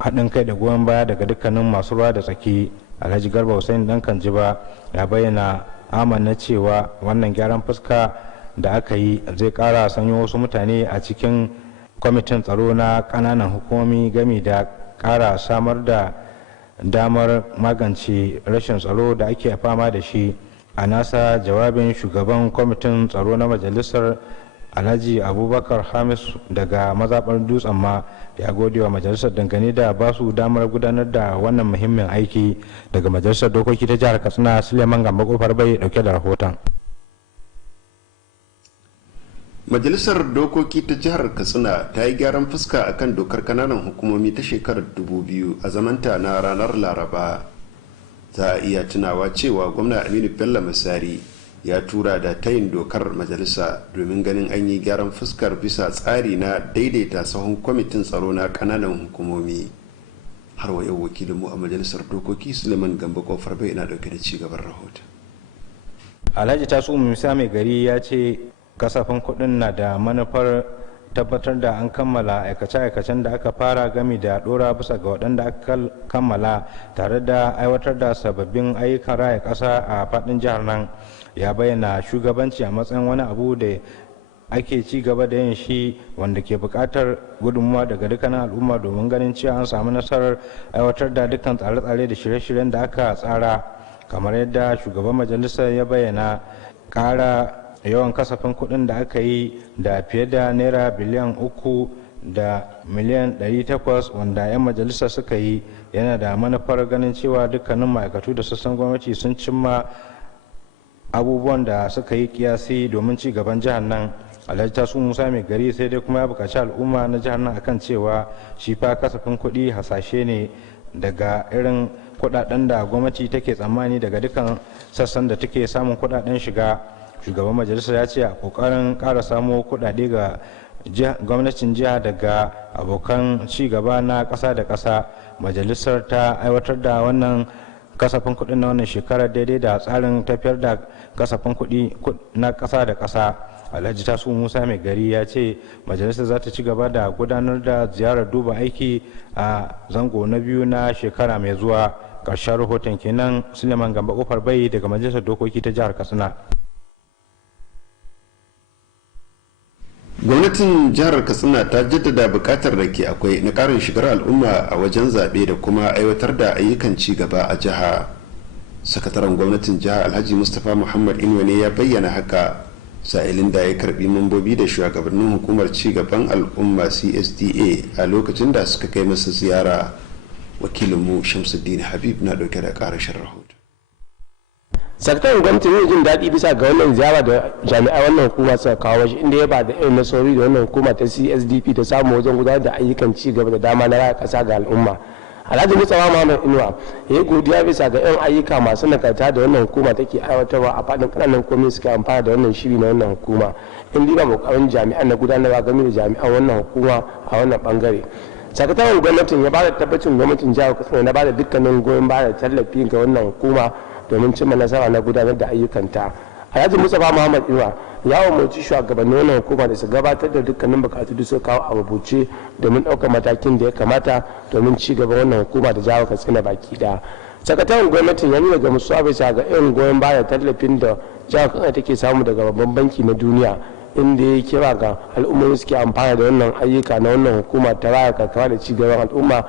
haɗin kai da goyon baya daga dukkanin masu ruwa da tsaki. Alhaji Garba Hussein Dan Kanjiba ya bayyana amanna cewa wannan gyaran fuska da aka yi zai ƙara sanyo wasu mutane a cikin kwamitin tsaro na ƙananan hukumomi gami da ƙara samar da damar magance rashin tsaro da ake fama da shi. A nasa jawabin shugaban kwamitin tsaro na majalisar Alhaji Abubakar Hamis daga mazaɓar Dutsen ma ya gode wa majalisar dangane da ba su damar gudanar da wannan muhimmin aiki. Daga majalisar dokoki ta jihar Katsina, Suleiman Gamba Kofar Bai dauke da rahoton. Majalisar dokoki ta jihar Katsina ta yi gyaran fuska akan dokar kananan hukumomi ta shekarar 2000 a zamanta na ranar Laraba. Za a iya tunawa cewa gwamna Aminu Bello Masari ya tura da tayin dokar majalisa domin ganin an yi gyaran fuskar bisa tsari na daidaita sahun kwamitin tsaro na kananan hukumomi. Har wa yau wakilinmu a majalisar dokoki Suleiman Gamba Kofar Bai na dauke da cigaban rahoton. Alhaji Tasu Musa Mai Gari ya ce kasafin kuɗin na da manufar tabbatar da an kammala aikace-aikacen da aka fara gami da ɗora bisa ga waɗanda aka kammala tare da aiwatar da sababbin ayyukan raya ƙasa a faɗin jihar nan. Ya bayyana shugabanci a matsayin wani abu da ake ci gaba da yin shi wanda ke buƙatar gudunmuwa daga dukkanin al'umma domin ganin cewa an samu nasarar aiwatar da dukkan tsare-tsare da shirye-shiryen da aka tsara. Kamar yadda shugaban majalisar ya bayyana, ƙara yawan kasafin kuɗin da aka yi da fiye da naira biliyan 3 da miliyan 800 wanda 'yan majalisa suka yi yana da manufar ganin cewa dukkanin ma'aikatu da sassan gwamnati sun cimma abubuwan da suka yi kiyasi domin ci gaban jihar nan. Alhaji Tasu Musa Mai Gari sai dai kuma ya buƙaci al'umma na jihar nan akan cewa shi fa kasafin kuɗi hasashe ne daga irin kuɗaɗen da gwamnati take tsammani daga dukkan sassan da take samun kuɗaɗen shiga. Shugaban majalisar ya ce a kokarin ƙara samo kuɗaɗe ga gwamnatin jiha daga abokan ci gaba na ƙasa da ƙasa, majalisar ta aiwatar da wannan kasafin kuɗin na wannan shekarar daidai da tsarin tafiyar da kasafin kuɗi na ƙasa da ƙasa. Alhaji Tasu Musa Mai Gari ya ce majalisar za ta ci gaba da gudanar da ziyarar duba aiki a zango na biyu na shekara mai zuwa. Ƙarshen rahoton kenan. Suleiman Gamba Kofar Bai daga majalisar dokoki ta jihar Katsina. Gwamnatin jihar Katsina ta jaddada bukatar da ke akwai na karin shigar al'umma a wajen zaɓe da kuma aiwatar da ayyukan ci gaba a jiha. Sakataren gwamnatin jiha Alhaji Mustapha Muhammad Inuwa ne ya bayyana haka sa'ilin da ya karbi mambobi da shugabannin hukumar ci gaban al'umma CSDA a lokacin da suka kai masa ziyara. Wakilinmu Shamsuddin Habib na dauke da karashin rahoto. Sakataren gwamnati ne jin daɗi bisa ga wannan ziyara da jami'ai wannan hukuma suka kawo shi, inda ya ba da irin nasarori da wannan hukuma ta CSDP ta samu wajen gudanar da ayyukan ci gaba da dama na raya ƙasa ga al'umma. Alhaji Mustapha Muhammad Inuwa ya yi godiya bisa ga irin ayyuka masu nagarta da wannan hukuma take aiwatarwa a faɗin ƙananan komai suke amfana da wannan shiri na wannan hukuma, in diba ƙoƙarin jami'an na gudanarwa game da jami'an wannan hukuma a wannan ɓangare. Sakataren gwamnatin ya ba da tabbacin gwamnatin jihar Katsina na ba da dukkanin goyon baya da tallafi ga wannan hukuma domin cimma nasara na gudanar da ayyukanta. Alhaji Mustapha Muhammad Inuwa ya umarci shugabannin wannan hukuma da su gabatar da dukkanin bukatu da suka kawo a rubuce domin ɗaukar matakin da ya kamata domin ci gaba wannan hukuma da jihar Katsina baki ɗaya. Sakataren gwamnatin ya nuna gamsuwa bisa ga irin goyon baya tallafin da jihar Katsina take samu daga babban banki na duniya, inda ya kira ga al'ummomi suke amfana da wannan ayyuka na wannan hukuma ta raya karkara da ci gaban al'umma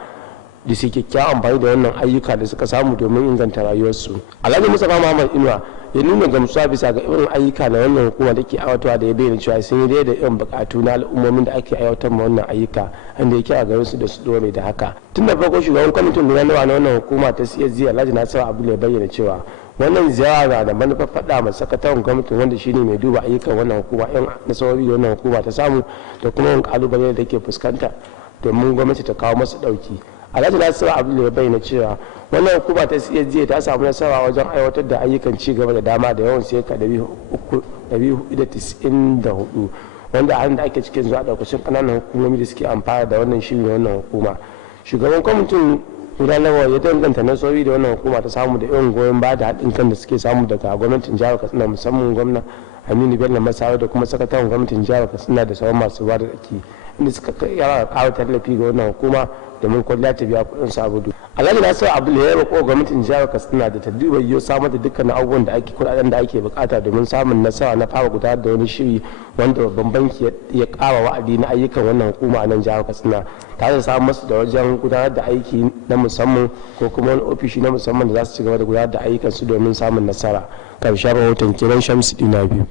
da su kyakkyawan amfani da wannan ayyuka da suka samu domin inganta rayuwarsu. Alhaji Mustapha Muhammad Inuwa ya nuna gamsuwa bisa ga irin ayyuka na wannan hukuma da ke aiwatarwa da ya bayyana cewa sun yi daidai da irin bukatu na al'ummomin da ake aiwatar ma wannan ayyuka, inda ya kira garin su da su dore da haka. Tun da farko shugaban kwamitin gudanarwa na wannan hukuma ta CSG Alhaji Nasiru Abdul ya bayyana cewa wannan ziyara da manufar faɗa ma sakataren gwamnatin wanda shine mai duba ayyukan wannan hukuma yan nasarori da wannan hukuma ta samu da kuma yin kalubale da ke fuskanta domin gwamnati ta kawo masu ɗauki. Alhaji Nasiru Abdul ya bayyana cewa wannan hukuma ta CSG ta samu nasara wajen aiwatar da ayyukan ci gaba da dama da yawan sai ka 494 wanda a da ake cikin zuwa ɗaukacin ƙananan hukumomi da suke amfana da wannan shiri na wannan hukuma. Shugaban kwamitin gudanarwa ya danganta nasarori da wannan hukuma ta samu da yawan goyon baya da haɗin kan da suke samu daga gwamnatin jihar Katsina, musamman gwamna Aminu Bello Masawa da kuma sakataren gwamnatin jihar Katsina da sauran masu ba da tsaki, inda suka yara ƙara tallafi ga wannan hukuma domin kwalliya ta biya kuɗin sabulu. Alhaji Nasiru Abdul ya roƙo gwamnatin jihar Katsina da ta duba yiwu samar da dukkanin abubuwan da ake kuɗaɗen da ake bukata domin samun nasara na fara gudanar da wani shiri wanda babban banki ya ƙara wa'adi na ayyukan wannan hukuma a nan jihar Katsina, tare da samun masu da wajen gudanar da aiki na musamman ko kuma wani ofishi na musamman da za su ci gaba da gudanar da ayyukan su domin samun nasara. Karshen rahoton kiran Shamsu Dina biyu.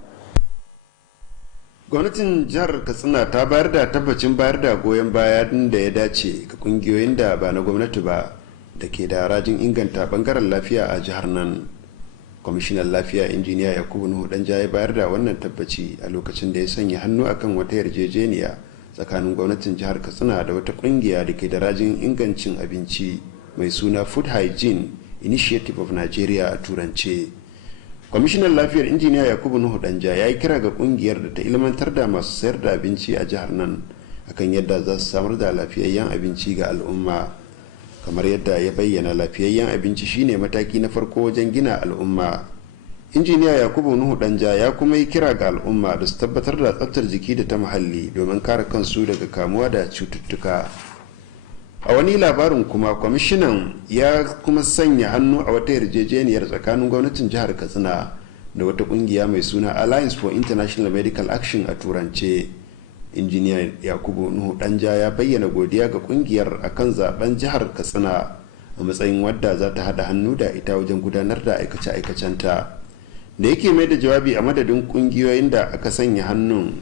Gwamnatin jihar Katsina ta bayar da tabbacin bayar da goyon baya da ya dace ga kungiyoyin da ba na gwamnati ba da ke da rajin inganta bangaren lafiya a jihar nan. Kwamishinan lafiya injiniya Yakubu Nuhu Danja ya bayar da wannan tabbaci a lokacin da ya sanya hannu akan wata yarjejeniya tsakanin gwamnatin jihar Katsina da wata kungiya da ke da rajin ingancin abinci mai suna Food Hygiene Initiative of Nigeria a turance. Kwamishinan lafiyar injiniya Yakubu Nuhu Danja ya yi kira ga kungiyar da ta ilmantar da masu sayar da abinci a jihar nan akan yadda za su samar da lafiyayyen abinci ga al'umma. Kamar yadda ya bayyana, lafiyayyen abinci shine mataki na farko wajen gina al'umma. Injiniya Yakubu Nuhu Danja ya kuma yi kira ga al'umma da su tabbatar da tsaftar jiki da ta muhalli domin kare kansu daga kamuwa da cututtuka. A wani labarin kuma, kwamishinan ya kuma sanya hannu a wata yarjejeniyar tsakanin gwamnatin jihar Katsina da wata kungiya mai suna Alliance for International Medical Action a turance. Injiniya Yakubu Nuhu Danja ya bayyana godiya ga kungiyar akan zaben jihar Katsina a matsayin wadda za ta hada hannu da ita wajen gudanar da aikace-aikacenta. Da yake mai da jawabi a madadin kungiyoyin da aka sanya hannun,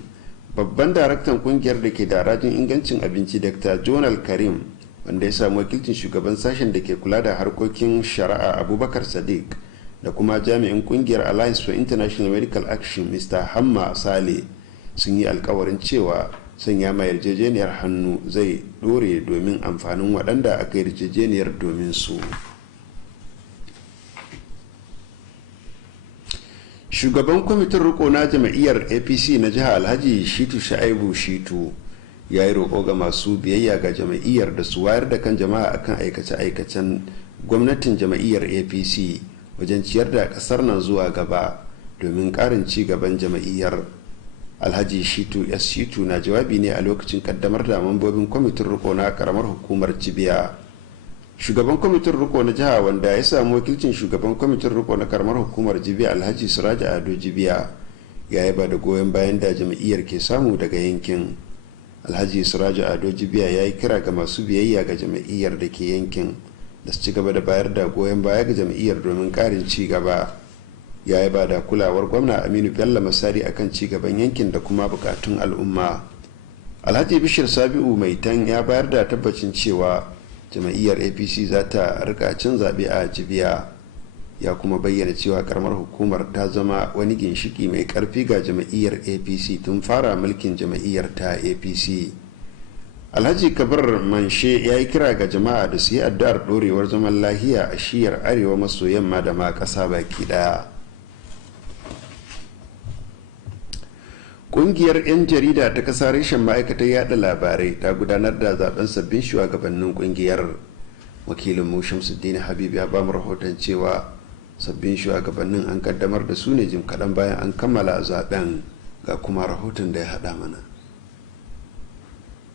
babban daraktan kungiyar da ke da rajin ingancin abinci Dr. Jonal Karim, wanda ya samu wakilcin shugaban sashen da ke kula da harkokin shari'a Abubakar Sadiq da kuma jami'in kungiyar Alliance for International Medical Action Mr. Hamma Sale, sun yi alkawarin cewa sanya mai yarjejeniyar hannu zai dore domin amfanin waɗanda aka yarjejeniyar domin su. Shugaban kwamitin riko na jam'iyyar APC na jihar Alhaji Shitu Sha'ibu Shitu ya yi roƙo ga masu biyayya ga jam'iyyar da su wayar da kan jama'a akan aikace-aikacen gwamnatin jam'iyyar APC wajen ciyar da ƙasar nan zuwa gaba domin ƙarin ci gaban jam'iyyar. Alhaji Shitu Shitu na jawabi ne a lokacin kaddamar da mambobin kwamitin riko na karamar hukumar Jibiya. Shugaban kwamitin riko na jiha, wanda ya samu wakilcin shugaban kwamitin riko na karamar hukumar Jibiya Alhaji Suraja Ado Jibiya, ya yaba da goyon bayan da jam'iyyar ke samu daga yankin. Alhaji Suraja Ado Jibiya ya yi kira ga masu biyayya ga jam'iyyar da ke yankin da su ci gaba da bayar da goyon baya ga jam'iyyar domin ƙarin ci gaba. Ya yaba da kulawar gwamna Aminu Bello Masari akan ci gaban yankin da kuma bukatun al'umma. Alhaji Bishir Sabi'u Maitan ya bayar da tabbacin cewa jam'iyyar APC za ta rika cin zaɓe a Jibiya. Ya kuma bayyana cewa karamar hukumar ta zama wani ginshiki mai karfi ga jam'iyyar APC tun fara mulkin jam'iyyar ta APC. Alhaji Kabir Manshe ya yi kira ga jama'a da su yi addu'ar dorewar zaman lahiya a shiyar arewa maso yamma da ma ƙasa baki ɗaya. Ƙungiyar 'yan jarida ta ƙasa reshen ma'aikatar yada labarai ta gudanar da zaben sabbin shugabannin ƙungiyar. Wakilin mu Shamsuddin Habib ya ba mu rahoton cewa sabbin shugabannin an kaddamar da su ne jim kaɗan bayan an kammala zaben. Ga kuma rahoton da ya haɗa mana.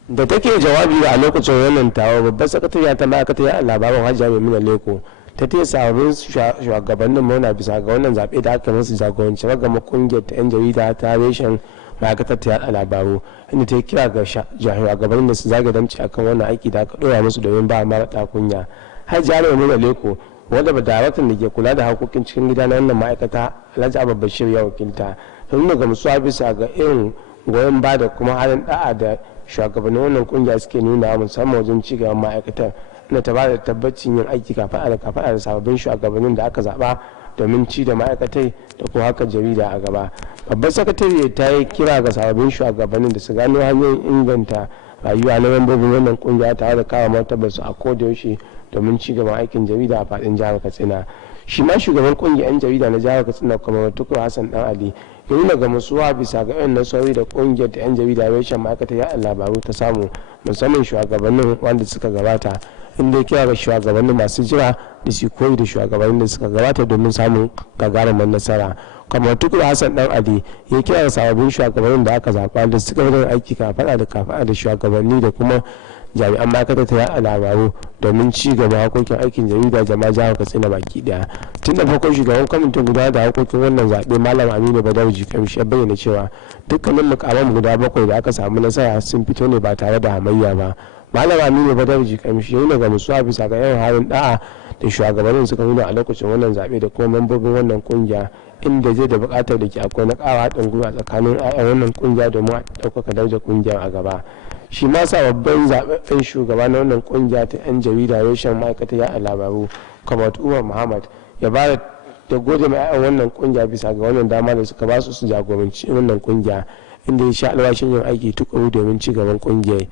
Da take jawabi a lokacin wannan tawo, babbar sakatariya ta ma'aikatar labaran Hajiya Maimuna Leko ta taya sabbin shugabannin murna bisa ga wannan zaɓe da aka musu jagoranci ragama ƙungiyar ta 'yan jarida ta reshen ma'aikatar ta yaɗa labaru, inda ta yi kira ga shugabannin da su zage damci akan wannan aiki da aka ɗora musu domin ba mara kunya. Hajji Nuna Leko, wanda ba daraktan da ke kula da harkokin cikin gida na wannan ma'aikata Alhaji Abba Bashir ya wakilta, ta nuna gamsuwa bisa ga irin goyon ba da kuma halin da'a da shugabannin wannan kungiya suke nuna musamman wajen ci gaban ma'aikatar, inda ta ba da tabbacin yin aiki kafaɗa da sababbin shugabannin da aka zaɓa domin ci da ma'aikatai da kuma haka jarida a gaba. Babbar sakatare ta yi kira ga sababbin shugabannin da su gano hanyoyin inganta rayuwa na membobin wannan kungiya tare da kawo martabarsu a kodayaushe domin ci gaban aikin jarida a faɗin jihar Katsina. Shi ma shugaban kungiyar 'yan jarida na jihar Katsina kuma Tukur Hassan Dan Ali ya nuna gamsuwa bisa ga irin nasarori da kungiyar ta 'yan jarida reshen ma'aikatar yaɗa labaru ta samu musamman shugabannin wanda suka gabata, inda ya kira ga shugabannin masu jira da su koyi da shugabannin da suka gabata domin samun gagarumin nasara. Kamar Tukur Hassan Dan Ali ya kira ga sababbin shugabannin da aka zaɓa da suka yin aiki kafaɗa da shugabanni da kuma jami'an ma'aikatar ta yaɗa labaru domin ci gaba harkokin aikin jarida jama'a jihar Katsina baki daya. Tun da farkon shugaban kwamitin gudanar da harkokin wannan zaɓe Malam Aminu Badarji Kamshi ya bayyana cewa dukkanin mukaman guda 7 da aka samu nasara sun fito ne ba tare da hamayya ba. Malam Aminu Badarji Kamshi ya nuna gamsuwa bisa ga yawan halin da'a da shugabannin suka nuna a lokacin wannan zaɓe da kuma mambobin wannan kungiya, inda zai da buƙatar da ke akwai na ƙara haɗin gwiwa tsakanin 'ya'yan wannan kungiya domin a ɗaukaka darajar kungiyar a gaba. Shi ma sababbin zaɓaɓɓen shugaba na wannan kungiya ta 'yan jarida reshen ma'aikatar yaɗa labaru kamar Umar Muhammad ya ba da gode ma 'ya'yan wannan kungiya bisa ga wannan dama da suka ba su jagoranci wannan kungiya, inda ya sha alwashin yin aiki tukuru domin ci gaban kungiyar.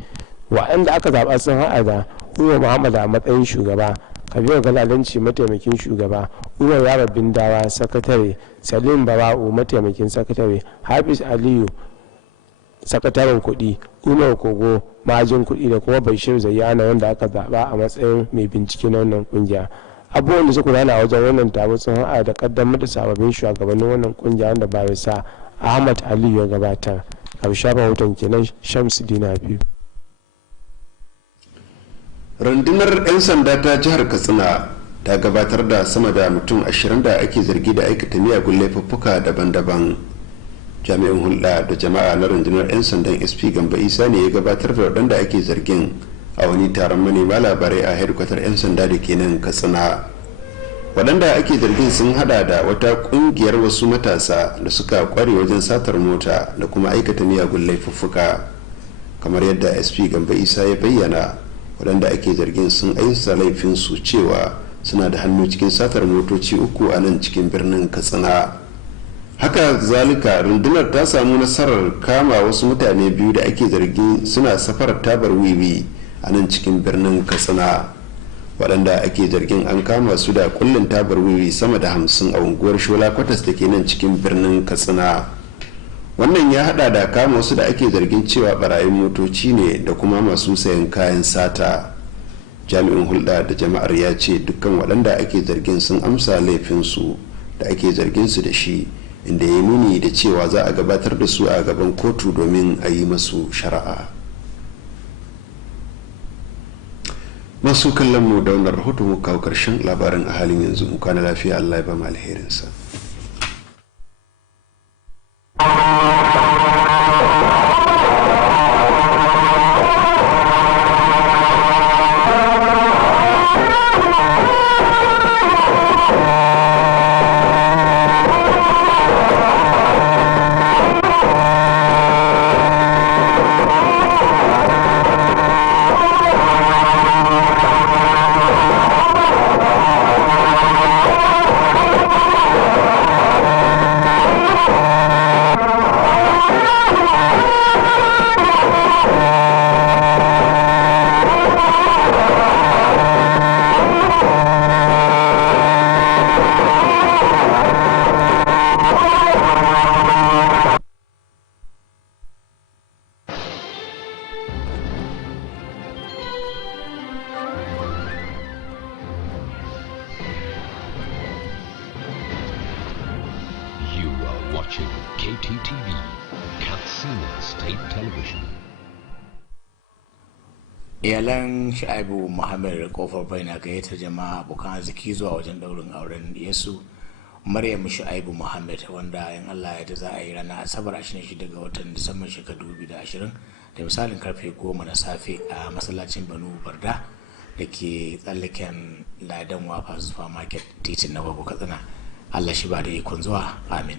Waɗanda aka zaɓa sun haɗa da Umar Muhammad a matsayin shugaba, Kabiru Galadanci mataimakin shugaba, Umar Yara Bindawa sakatare, Salim Bara'u mataimakin sakatare, Hafiz Aliyu sakataren kuɗi, Umar Kogo ma'ajin kuɗi da kuma Bashir Zayyana wanda aka zaɓa a matsayin mai bincike na wannan kungiya. Abubuwan da suka gudana a wajen wannan taro sun haɗa da kaddamar da sababbin shugabannin wannan kungiya wanda barisa Ahmad Aliyu ya gabatar. Karshen rahoton kenan Shamsu Dina biyu. Rundunar 'yan sanda ta jihar Katsina ta gabatar da sama da mutum 20 da ake zargi da aikata miyagun laifuffuka daban-daban. Jami'in hulɗa da jama'a na rundunar 'yan sandan SP Gamba Isa ne ya gabatar da waɗanda ake zargin a wani taron manema labarai a hedkwatar 'yan sanda da ke nan Katsina. Waɗanda ake zargin sun hada da wata ƙungiyar wasu matasa da suka kware wajen satar mota da kuma aikata miyagun laifuffuka. Kamar yadda SP Gamba Isa ya bayyana, waɗanda ake zargin sun aisa laifinsu cewa suna da hannu cikin satar motoci 3 a nan cikin birnin Katsina. Haka zalika rundunar ta samu nasarar kama wasu mutane 2 da ake zargi suna safarar tabar wiwi a nan cikin birnin Katsina. Waɗanda ake zargin an kama su da kullun tabar wiwi sama da 50 a unguwar Shola Kwatas da ke nan cikin birnin Katsina. Wannan ya hada da kama wasu da ake zargin cewa barayin motoci ne da kuma masu sayan kayan sata. Jami'in hulɗa da jama'ar ya ce dukkan waɗanda ake zargin sun amsa laifinsu da ake zargin su da shi, inda ya nuni da cewa za a gabatar da su a gaban kotu domin a yi masu shari'a. Masu kallon mu da wannan rahoto mu kawo karshen labarin a halin yanzu. Mu kwana lafiya, Allah ya ba mu alherinsa. Watching KTTV, Katsina State Television. Iyalan Sha'ibu Muhammad kofar bai na gayyatar jama'a abokan arziki zuwa wajen daurin auren Yesu Maryam Shu'aibu Muhammad, wanda in Allah ya da za a yi ranar Asabar 26 ga watan Disamba shekarar 2020 da misalin karfe 10 na safe a masallacin Banu Barda da ke tsallaken Ladan Wafa Supermarket titin na Babu Katsina. Allah shi ba da ikon zuwa, amin.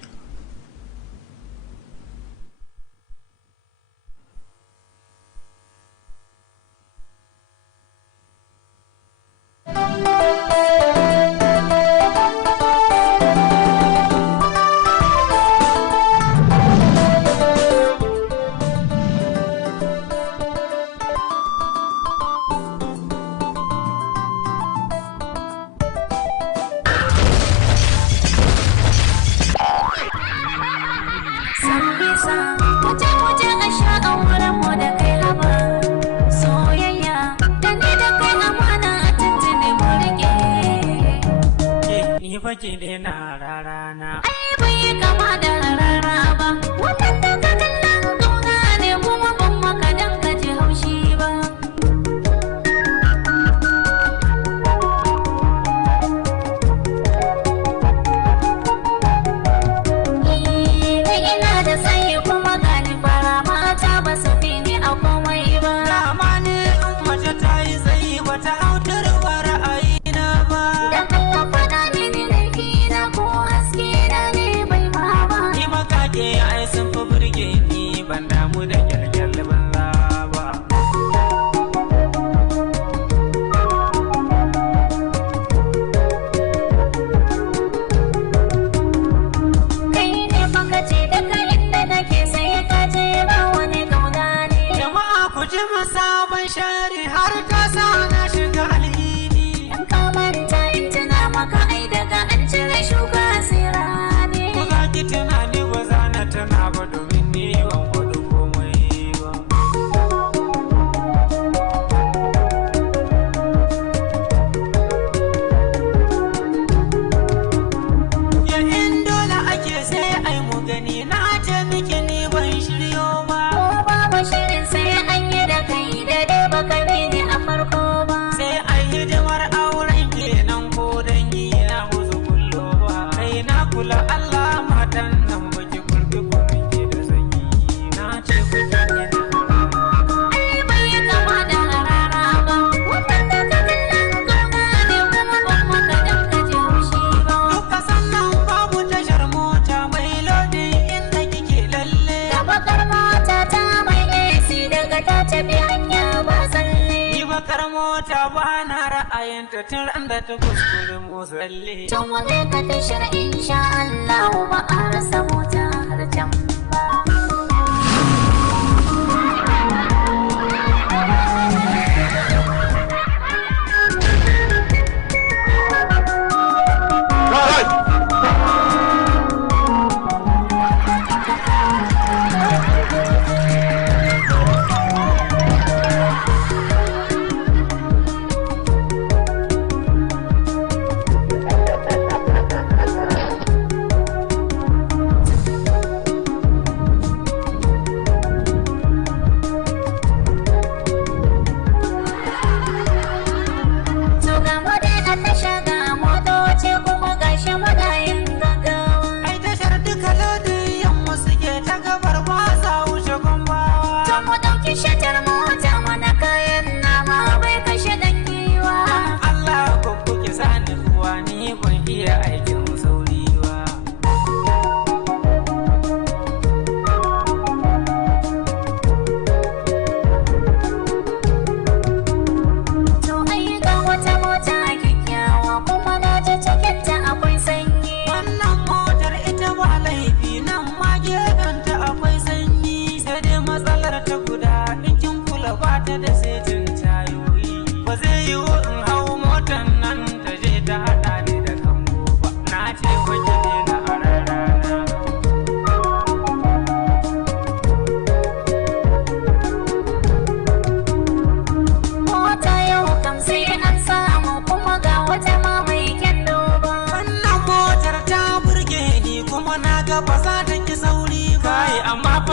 Can waje ka tashar insha Allah ba a rasa mota har can ba.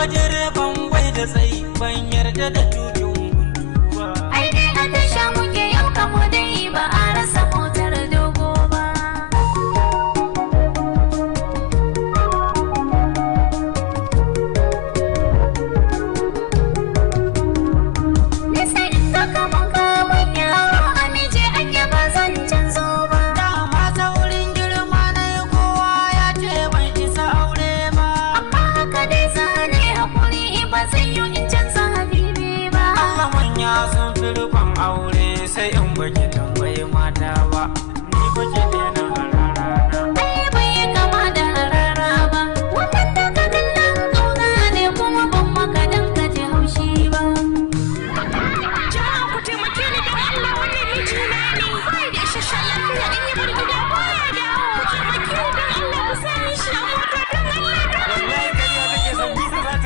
fa direban bai da tsayi ban yarda da tukin gunduwa. Ai dai a tasha muke yau kamo dai ba a rasa motar dogo ba.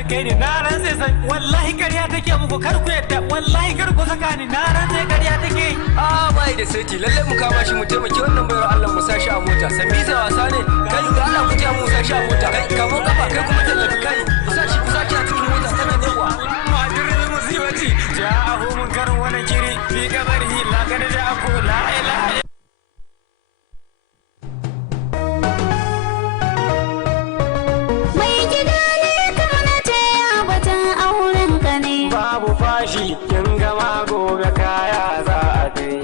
kai ne na ran sai sai wallahi kariya take muku kar ku yadda wallahi kar ku saka ni na ran sai kariya take bai da sai lalle mu kama shi mu taimaki wannan bayar Allah mu sashi a mota sambi sai wasa ne kai ga Allah ku ta mu sashi a mota kai kamo kafa kai kuma tallafi kai ku sashi a cikin mota kana yawa madirin musibati ja'ahu munkarun wa nakiri fi qabrihi la kad ja'aku la ilaha kin gama gobe kaya za a kai.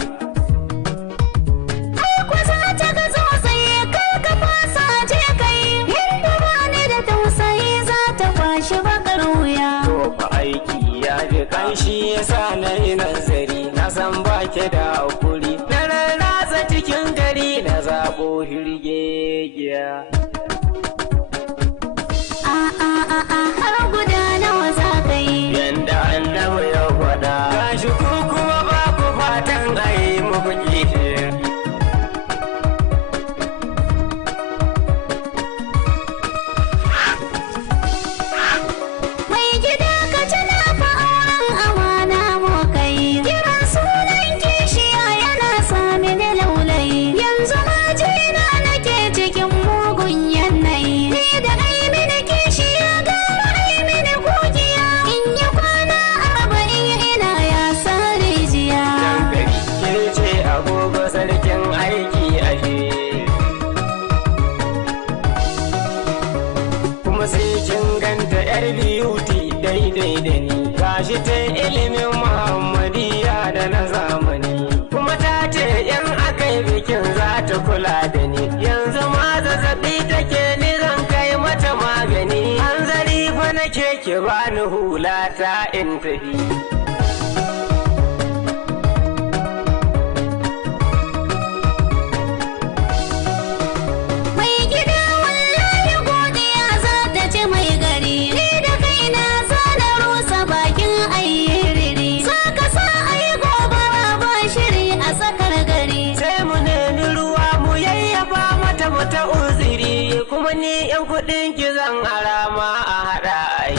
Ai kusa ta ga sosai kar ka fasa je kai. Yadda ba ni da tausayi za ta kwashi bakar wuya. To fa aiki ya ji kanshi ya sa na yi nazari na san ba ke da hakuri. Na rarrasa cikin gari na zaɓo hirgegiya. Har guda nawa za ka yi. Yanda annabi ya faɗa. Gashi ku kuma ba ku fatan a yi muku kishi. Mai gida ka tuna fa auren amana mu kai. Kiran sunan kishiya yana sami da laulayi. Yanzu ma jina nake cikin mugun yanayi. Ni da ai mini kishiya gama ai mini kujiya. In yi kwana 40 ina ya san rijiya. Ke ce agogo sarkin aiki ashe. Kuma sai kin ganta yar beauty daidai da ni. Gashi ta ilimin Muhammadiyya da na zamani. Kuma ta ce in akai bikin za ta kula da ni. Yanzu ma zazzaɓi take ni zan kai mata magani. Hanzari fa nake ki bani hula ta in tafi. Mai gida wallahi godiya za ta ci mai gari. Ni da kaina za na rusa bakin ayyiriri. Za ka sa ayi gobara ba shiri a tsakar gari. Sai mu nemi ruwa mu yayyafa mata mata uziri. Kuma ni yan kuɗin ki zan arama a haɗa ayi.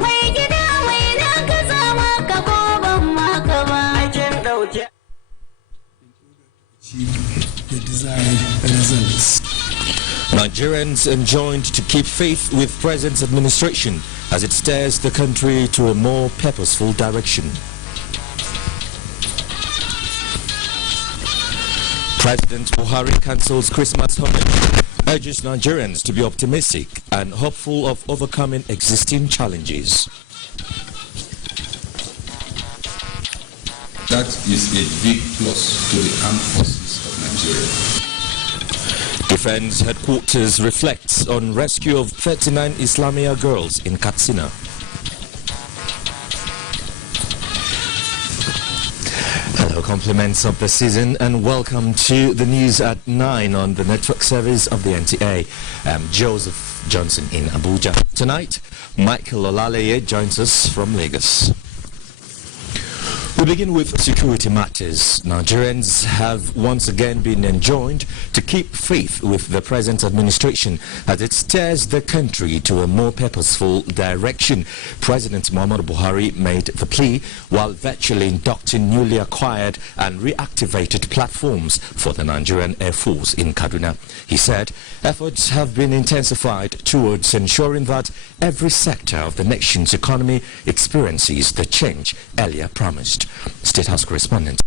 Mai gida wai na ka zama ka ko ban maka ba. Aikin ɗauke. The desired results. Nigerians enjoined to keep faith with President's administration as it steers the country to a more purposeful direction. President Buhari cancels Christmas holiday, urges Nigerians to be optimistic and hopeful of overcoming existing challenges. That is a big plus to the armed forces of Nigeria. Defense headquarters reflects on rescue of 39 Islamia girls in Katsina. Hello, compliments of the season, and welcome to the news at 9 on the network service of the NTA. I'm Joseph Johnson in Abuja. Tonight, Michael Olaleye joins us from Lagos. We begin with security matters. Nigerians have once again been enjoined to keep faith with the present administration as it steers the country to a more purposeful direction. President Muhammadu Buhari made the plea while virtually inducting newly acquired and reactivated platforms for the Nigerian Air Force in Kaduna. He said efforts have been intensified towards ensuring that every sector of the nation's economy experiences the change earlier promised. State House correspondent